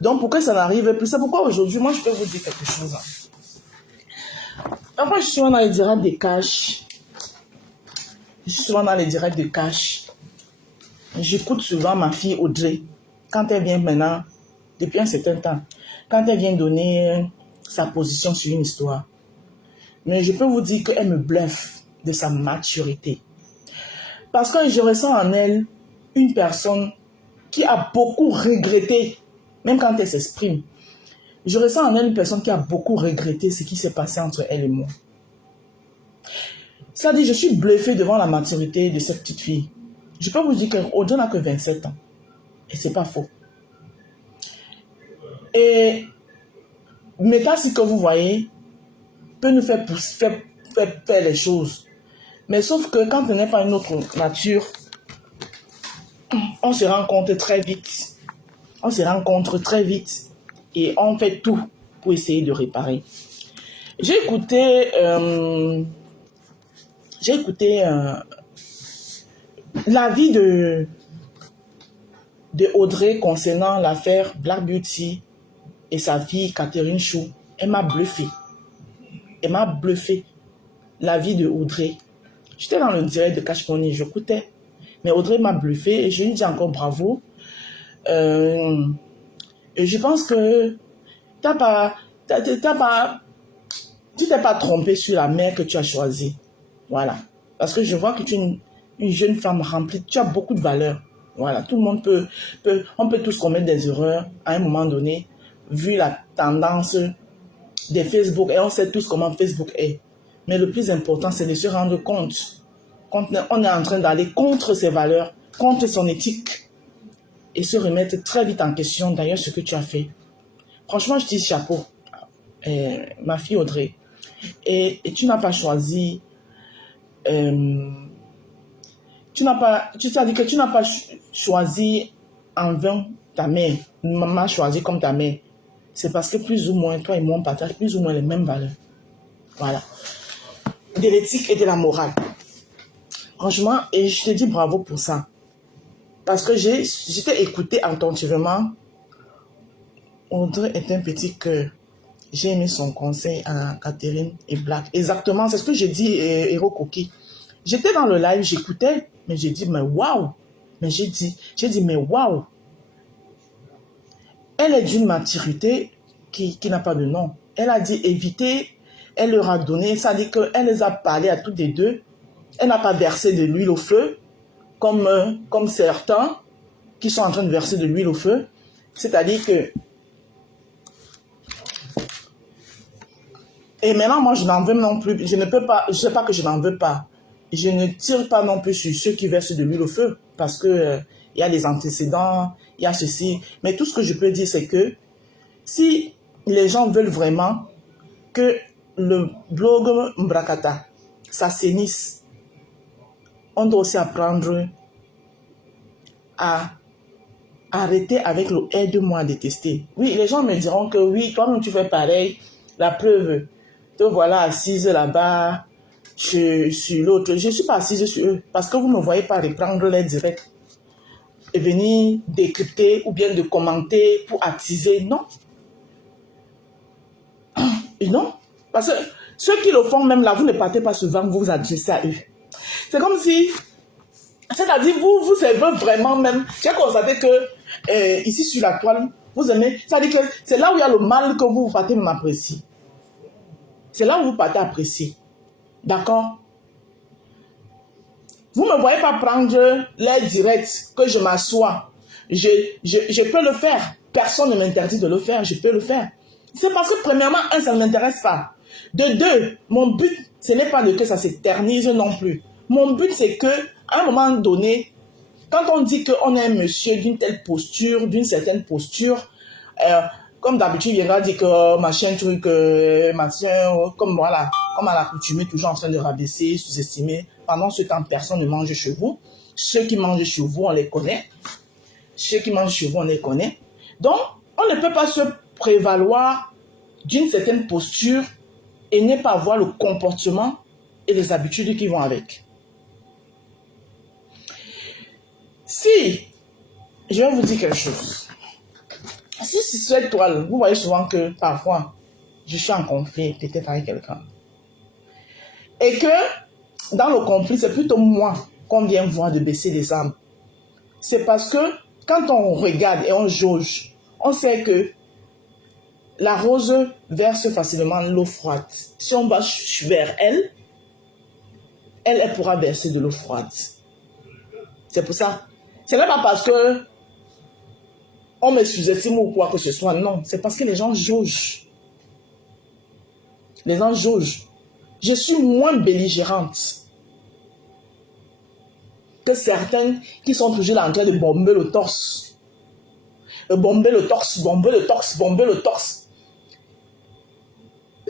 Donc, pour que ça n'arrive plus, c'est pourquoi aujourd'hui, moi, je peux vous dire quelque chose. Après, je suis souvent dans les directs de cash. J'écoute souvent ma fille Audrey, quand elle vient maintenant, depuis un certain temps, quand elle vient donner sa position sur une histoire. Mais je peux vous dire qu'elle me bluffe de sa maturité. Parce que je ressens en elle une personne qui a beaucoup regretté, même quand elle s'exprime. Je ressens en elle une personne qui a beaucoup regretté ce qui s'est passé entre elle et moi. Ça dit, je suis bluffé devant la maturité de cette petite fille. Je peux vous dire qu'Audrey n'a que 27 ans. Et c'est pas faux. Et Métas, que vous voyez, peut nous faire les choses. Mais sauf que quand on n'est pas une autre nature, on se rencontre très vite. Et on fait tout pour essayer de réparer. J'ai écouté l'avis de Audrey concernant l'affaire Black Beauty et sa fille Catherine Chou. Elle m'a bluffé. L'avis de Audrey. J'étais dans le direct de Cash Money, j'écoutais. Mais Audrey m'a bluffé et je lui dis encore bravo. Et je pense que tu t'es pas trompé sur la mère que tu as choisie. Voilà. Parce que je vois que tu es une jeune femme remplie. Tu as beaucoup de valeur. Voilà, tout le monde on peut tous commettre des erreurs à un moment donné, vu la tendance de Facebook, et on sait tous comment Facebook est. Mais le plus important, c'est de se rendre compte quand on est en train d'aller contre ses valeurs, contre son éthique, et se remettre très vite en question, d'ailleurs, ce que tu as fait. Franchement, je dis chapeau, ma fille Audrey. Et tu n'as pas choisi... tu t'as dit que tu n'as pas choisi en vain ta mère, maman choisi comme ta mère. C'est parce que plus ou moins, toi et moi, on partage plus ou moins les mêmes valeurs. Voilà. De l'éthique et de la morale. Franchement, et je te dis bravo pour ça. Parce que j'étais écoutée attentivement. Audrey est un petit cœur. J'ai aimé son conseil à Catherine et Black. Exactement, c'est ce que j'ai dit, Hero Cookie. J'étais dans le live, j'écoutais, mais j'ai dit, mais waouh! Mais j'ai dit, mais waouh! Elle est d'une maturité qui n'a pas de nom. Elle a dit éviter, elle leur a donné, ça dit qu'elle les a parlé à toutes les deux. Elle n'a pas versé de l'huile au feu, comme certains qui sont en train de verser de l'huile au feu. C'est-à-dire que... Et maintenant, moi, je n'en veux non plus. Je ne sais pas que je n'en veux pas. Je ne tire pas non plus sur ceux qui versent de l'huile au feu, parce que il y a des antécédents, il y a ceci. Mais tout ce que je peux dire, c'est que si les gens veulent vraiment que le blog Mbrakata s'assainisse, on doit aussi apprendre à arrêter avec le aide-moi à détester. Oui, les gens me diront que oui, toi-même tu fais pareil. La preuve, te voilà assise là-bas sur l'autre. Je ne suis pas assise sur eux parce que vous ne me voyez pas reprendre les directs et venir décrypter ou bien de commenter pour attiser. Non. Et non. Parce que ceux qui le font même là, vous ne partez pas souvent, vous vous adressez à eux. C'est comme si, c'est-à-dire vous aimez vraiment même. J'ai constaté que ici sur la toile, vous aimez, c'est-à-dire que c'est là où il y a le mal que vous partez m'apprécier. C'est là où vous partez apprécier. D'accord? Vous ne me voyez pas prendre les directs, que je m'assois. Je peux le faire. Personne ne m'interdit de le faire. Je peux le faire. C'est parce que premièrement, ça ne m'intéresse pas. De deux, mon but, ce n'est pas de que ça s'éternise non plus. Mon but, c'est que à un moment donné, quand on dit qu'on est un monsieur d'une telle posture, d'une certaine posture, comme d'habitude, il viendra dire que machin truc, machin, comme voilà, comme à l'accoutumée, toujours en train de rabaisser, sous-estimer. Pendant ce temps, personne ne mange chez vous. Ceux qui mangent chez vous, on les connaît. Ceux qui mangent chez vous, on les connaît. Donc, on ne peut pas se prévaloir d'une certaine posture et ne pas avoir le comportement et les habitudes qui vont avec. Si, je vais vous dire quelque chose. Si sur cette toile, vous voyez souvent que parfois, je suis en conflit peut-être avec quelqu'un. Et que dans le conflit, c'est plutôt moi qu'on vient voir de baisser les armes. C'est parce que quand on regarde et on jauge, on sait que la rose verse facilement l'eau froide. Si on va vers elle, elle pourra verser de l'eau froide. C'est pour ça. Ce n'est pas parce que on me sous-estime ou quoi que ce soit. Non, c'est parce que les gens jaugent. Les gens jaugent. Je suis moins belligérante que certaines qui sont toujours en train de bomber le torse. Bomber le torse, bomber le torse, bomber le torse.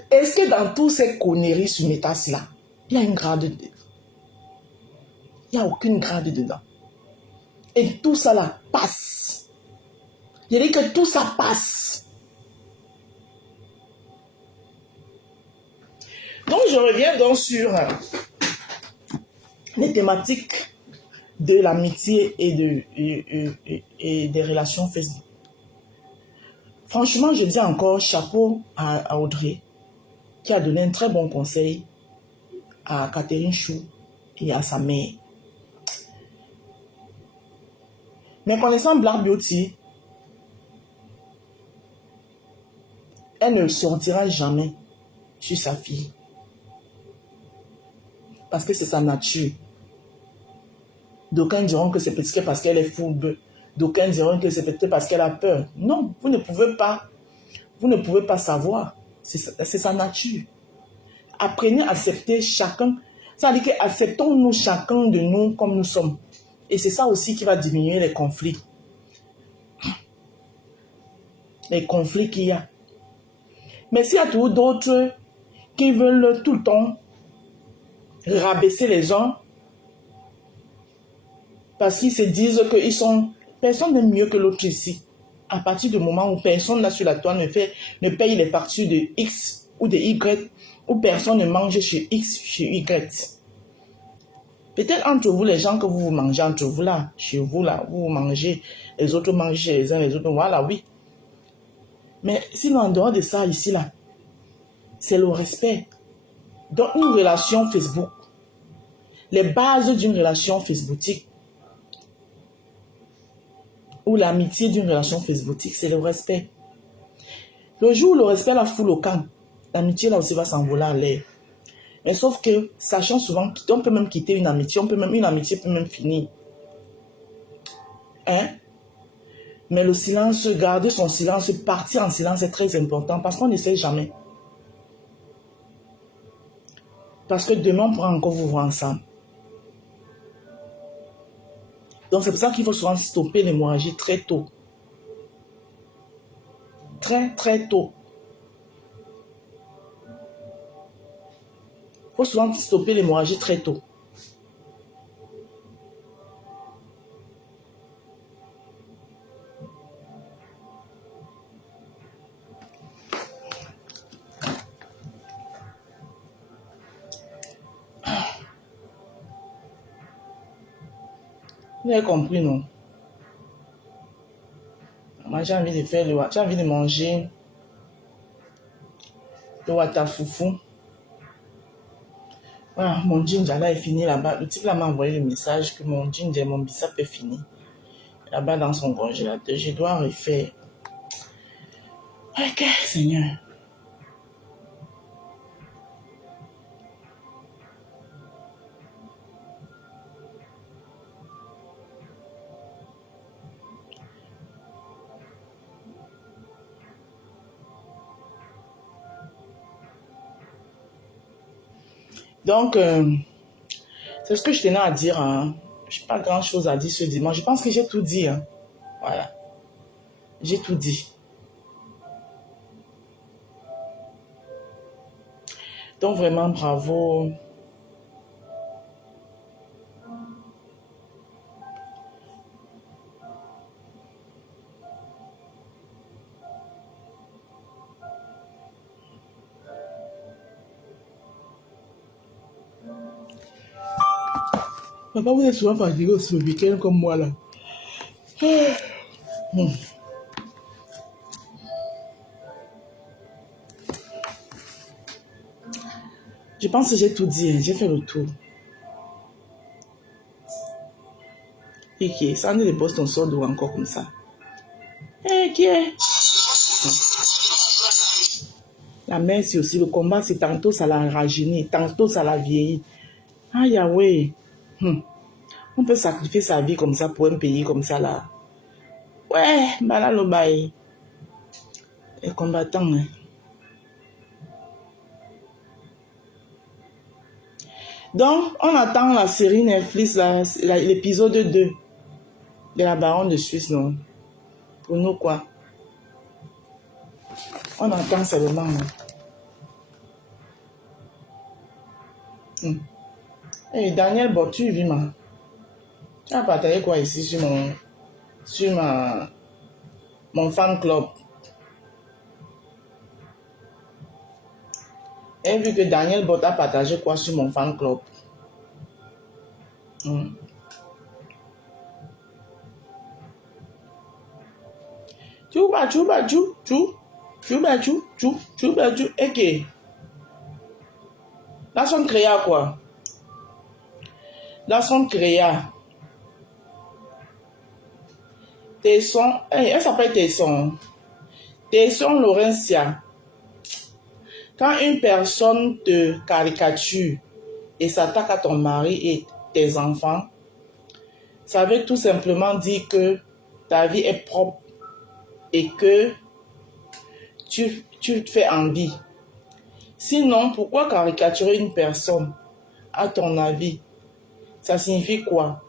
Est-ce que dans toutes ces conneries sur mes tasses-là, il y a un grade dedans? Il n'y a aucune grade dedans. Et tout ça là passe. Je dis que tout ça passe. Donc je reviens donc sur les thématiques de l'amitié et des relations Facebook. Franchement, je dis encore chapeau à Audrey qui a donné un très bon conseil à Catherine Chou et à sa mère. Mais connaissant Black Beauty, elle ne sortira jamais sur sa fille. Parce que c'est sa nature. D'aucuns diront que c'est peut-être parce qu'elle est fourbe. D'aucuns diront que c'est peut-être parce qu'elle a peur. Non, vous ne pouvez pas savoir. C'est sa nature. Apprenez à accepter chacun. Ça veut dire que acceptons-nous chacun de nous comme nous sommes. Et c'est ça aussi qui va diminuer les conflits. Les conflits qu'il y a. Mais s'il y a toujours d'autres qui veulent tout le temps rabaisser les gens parce qu'ils se disent qu'ils sont... Personne n'est mieux que l'autre ici. À partir du moment où personne là sur la toile ne paye les factures de X ou de Y, ou personne ne mange chez X, chez Y. Peut-être entre vous, les gens que vous mangez entre vous là, chez vous là, vous mangez, les autres mangent chez les uns, les autres, voilà, oui. Mais sinon, en dehors de ça, ici là, c'est le respect. Dans une relation Facebook, les bases d'une relation facebookique ou l'amitié d'une relation facebookique, c'est le respect. Le jour où le respect la fout au camp, l'amitié là aussi va s'envoler à l'air. Mais sauf que, sachant souvent qu'on peut même quitter une amitié, une amitié peut même finir. Hein? Mais le silence, garder son silence, partir en silence est très important parce qu'on ne sait jamais. Parce que demain, on pourra encore vous voir ensemble. Donc, c'est pour ça qu'il faut souvent stopper l'hémorragie très tôt. Très, très tôt. Il faut souvent stopper l'hémorragie très tôt. Vous avez compris, non? Moi, j'ai envie de faire j'ai envie de manger le watafoufou. Voilà, mon ginger là est fini là-bas. Le type là m'a envoyé le message que mon ginger, mon bissap est fini. Là-bas dans son congélateur. Je dois refaire. Ok, Seigneur. Donc, c'est ce que je tenais à dire. Hein. Je n'ai pas grand-chose à dire ce dimanche. Je pense que j'ai tout dit. Hein. Voilà. J'ai tout dit. Donc, vraiment, bravo. Papa, vous êtes souvent fatigué aussi le week-end comme moi là. Je pense que j'ai tout dit, hein. J'ai fait le tour. Ok, ça en est les boss, on sort d'où encore comme ça. Qui est? La mère, c'est aussi le combat, c'est tantôt ça l'a rajeuni, tantôt ça l'a vieilli. Ah, Yahweh. On peut sacrifier sa vie comme ça pour un pays comme ça là. Ouais, bah là, le bail. Les combattants, hein. Donc, on attend la série Netflix, l'épisode 2 de la Baronne de Suisse, non? Pour nous, quoi? On attend seulement, non? Hey, Daniel Botu, vima. Tu as partagé quoi ici sur mon fan club? Et vu que Daniel Bot a partagé quoi sur mon fan club? Ok. Dans son créa quoi? Dans son créa. Tesson, elle s'appelle Tesson. Tesson Laurentia. Quand une personne te caricature et s'attaque à ton mari et tes enfants, ça veut tout simplement dire que ta vie est propre et que tu te fais envie. Sinon, pourquoi caricaturer une personne? À ton avis, ça signifie quoi?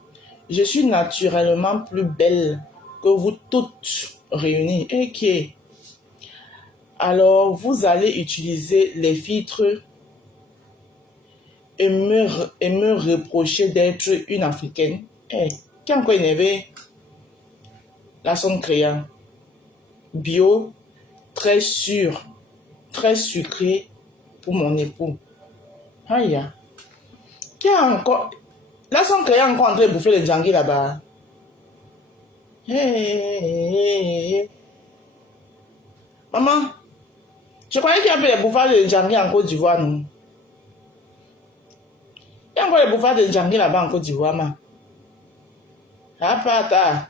Je suis naturellement plus belle que vous toutes réunies. Ok. Alors, vous allez utiliser les filtres et me reprocher d'être une Africaine. Qui a encore énervé? La sonde créant. Bio, très sûr, très sucré pour mon époux. Aïe. Qui a encore... La sonde créant encore en train de bouffer le djangui là-bas. Hey. Maman, je croyais qu'il y avait les bouffards de djangui en Côte d'Ivoire, non? Il y a encore les bouffards de djangui là-bas en Côte d'Ivoire, ma. Apata.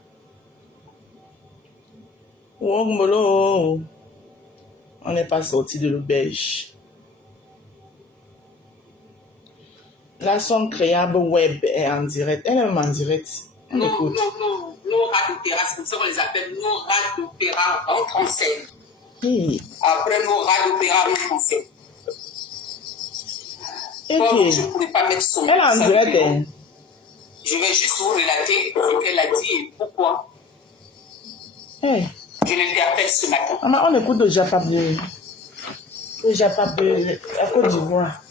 On n'est pas sorti de l'auberge. La sonde créable web est en direct. Elle est même en direct. On écoute. Nos rats d'opéra, c'est comme ça qu'on les appelle, nos rats d'opéra en français. Hey. Après nos rats d'opéra en français. Okay. Je ne pouvais pas mettre son Elle est en direct. Hein. Je vais juste vous relater ce qu'elle a dit et pourquoi. Hey. Je l'interpelle ce matin. Maman, on écoute le Japap de la Côte d'Ivoire.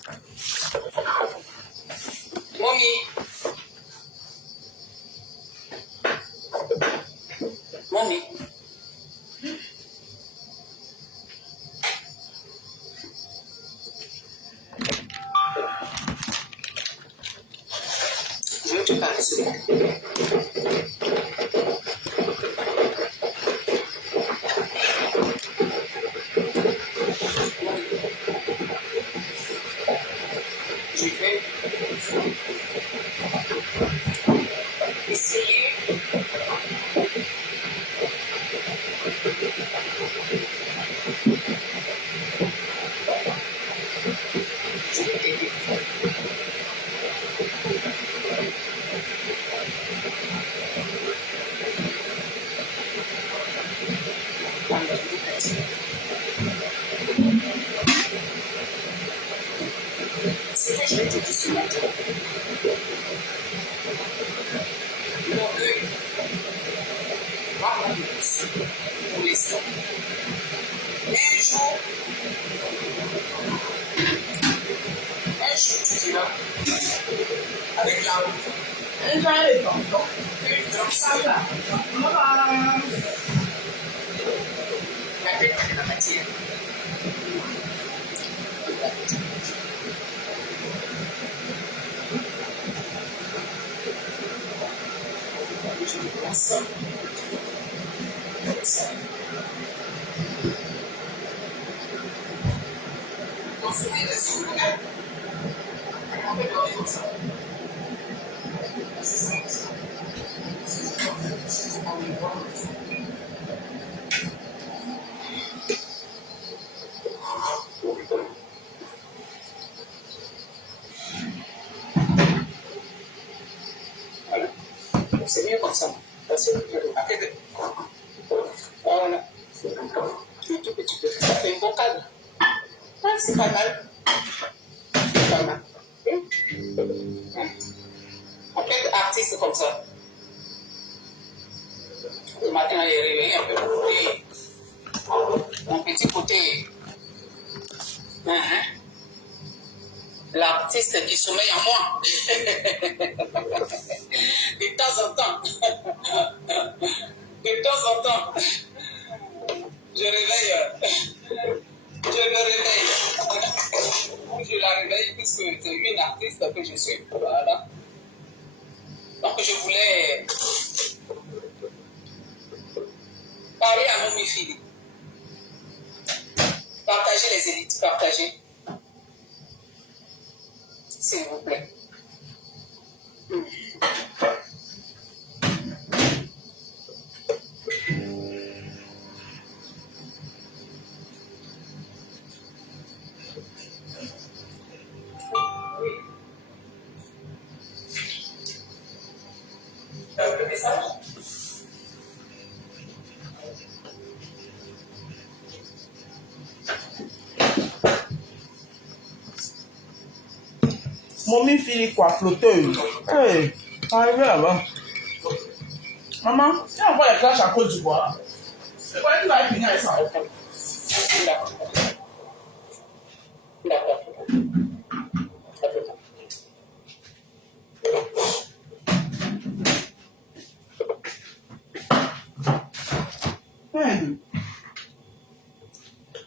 Mommy. Je vais te parler ce matin. Je vais essayer je vais t'aider. C'est vrai, je vais t'aider ce matin. L'orgueil va prendre le dessus pour l'instant. Un jour, tu diras, avec la route, Elle va les tontons. ça va. Maman. La tête de la matière. Je me place comme ça. Construire les souvenirs. On peut dormir comme ça. C'est ça. C'est on est bon. Voilà. C'est mieux comme ça. Parce que voilà. Tu peux, ça fait un bon cadre. Ah, c'est pas mal. C'est pas mal. On peut être artiste comme ça. Le matin, elle est réveillée un peu. Mon petit côté. L'artiste qui sommeille en moi. De temps en temps. De temps en temps. Je me réveille. Je la réveille puisque c'est une artiste que je suis. Voilà. Donc je voulais parler à mon Mifili. Partagez les élites, partagez. S'il vous plaît. Mommy Philly quoi, flotteuse. Hey, arrivé là-bas. Maman, si on voit les clashs à Côte d'Ivoire, c'est quoi tu vas finir avec ça? D'accord. Ouais.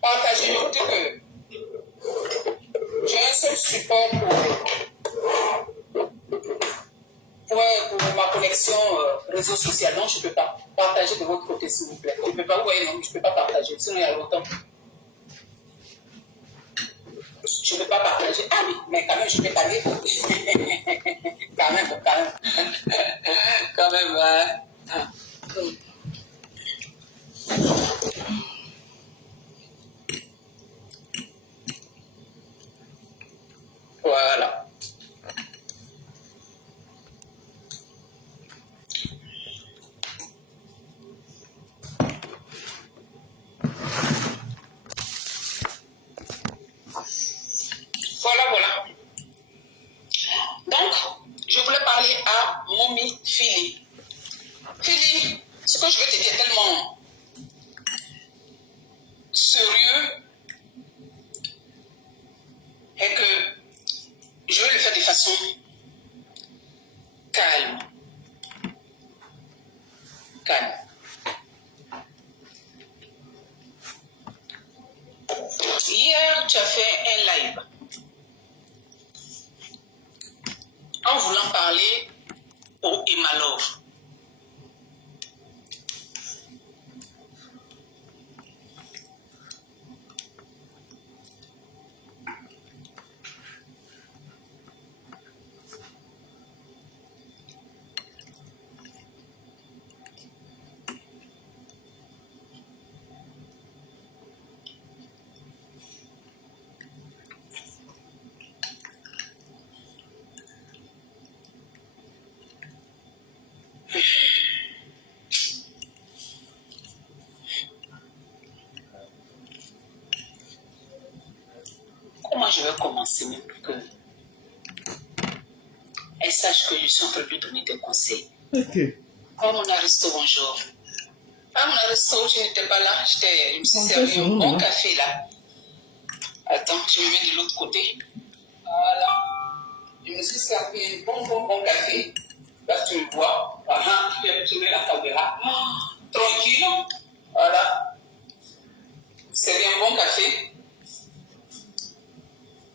Partagez, je vous dis que j'ai un seul support pour ma connexion réseau social. Non, je ne peux pas partager de votre côté, s'il vous plaît. Je ne peux pas, vous voyez, non, je ne peux pas partager. Sinon, il y a longtemps. Je ne peux pas partager. Ah oui, mais quand même, je peux parler. Quand même. Quand même, hein. Voilà. Voilà. Donc, je voulais parler à Mommy Philly. Philly, ce que je vais te dire est tellement sérieux et que je vais le faire de façon calme. Hier, tu as fait un live en voulant parler au Emalov. Comment je vais commencer même pour que elle sache que je suis en train de lui donner des conseils. Ok. Oh mon aristo, bonjour. Ah mon aristo, je n'étais pas là. Je me suis servi un bon café là. Attends, je me mets de l'autre côté. Voilà. Je me suis servi un bon café. Là tu me vois. Tu mets la caméra. Tranquille. Voilà. C'est un bon café.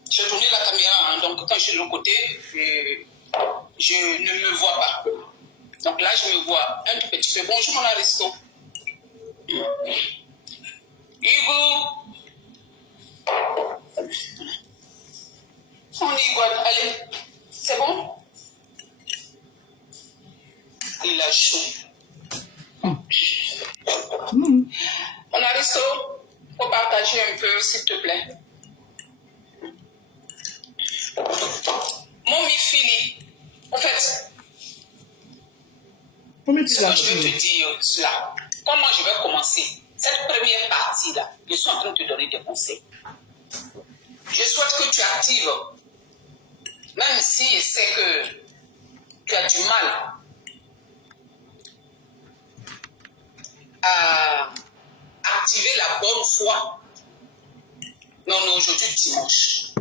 J'ai tourné la caméra, hein, donc quand je suis de l'autre côté, je ne me vois pas. Donc là, je me vois un tout petit peu. Bonjour, mon aristo. Hugo. On y va. Allez, c'est bon? Il a chaud. Mon aristo, faut partager un peu, s'il te plaît. Mommy Philly, en fait, ce que je vais te dire là, comment je vais commencer cette première partie-là, je suis en train de te donner des conseils. Je souhaite que tu actives, même si je sais que tu as du mal à activer la bonne foi. Non, aujourd'hui dimanche.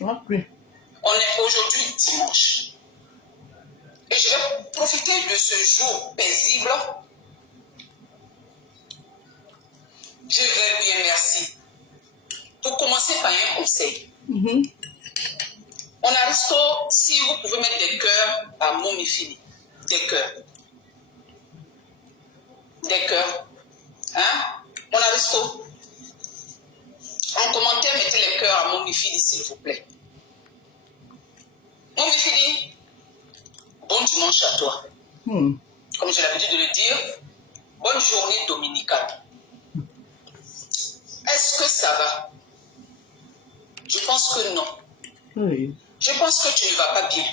Okay. On est aujourd'hui dimanche. Et je vais profiter de ce jour paisible. Je vais bien, merci. Pour commencer par un conseil. On aristo, si vous pouvez mettre des cœurs à Mommy Philly. Des cœurs. Des cœurs. Hein? Mon aristo. En commentaire, mettez les cœurs à Mommy Philly, s'il vous plaît. Mommy Philly, bon dimanche à toi. Comme j'ai l'habitude de le dire, bonne journée dominicale. Est-ce que ça va? Je pense que non. Oui. Je pense que tu ne vas pas bien.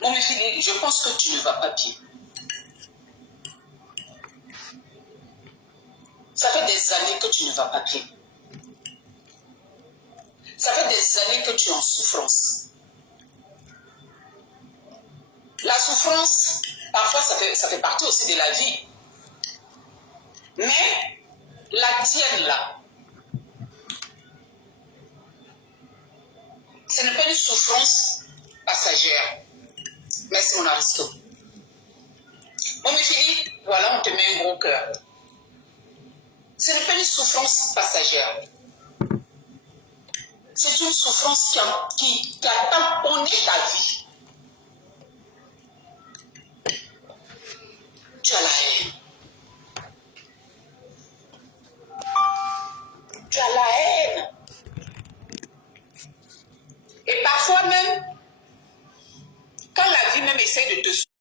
Mommy Philly, je pense que tu ne vas pas bien. Ça fait des années que tu ne vas pas bien. Ça fait des années que tu es en souffrance. La souffrance, parfois, ça fait partie aussi de la vie. Mais la tienne, là, ce n'est pas une souffrance passagère. Merci, mon Aristo. Bon, mais Philippe, voilà, on te met un gros cœur. Ce n'est pas une souffrance passagère. C'est une souffrance qui a tamponné ta vie. Tu as la haine.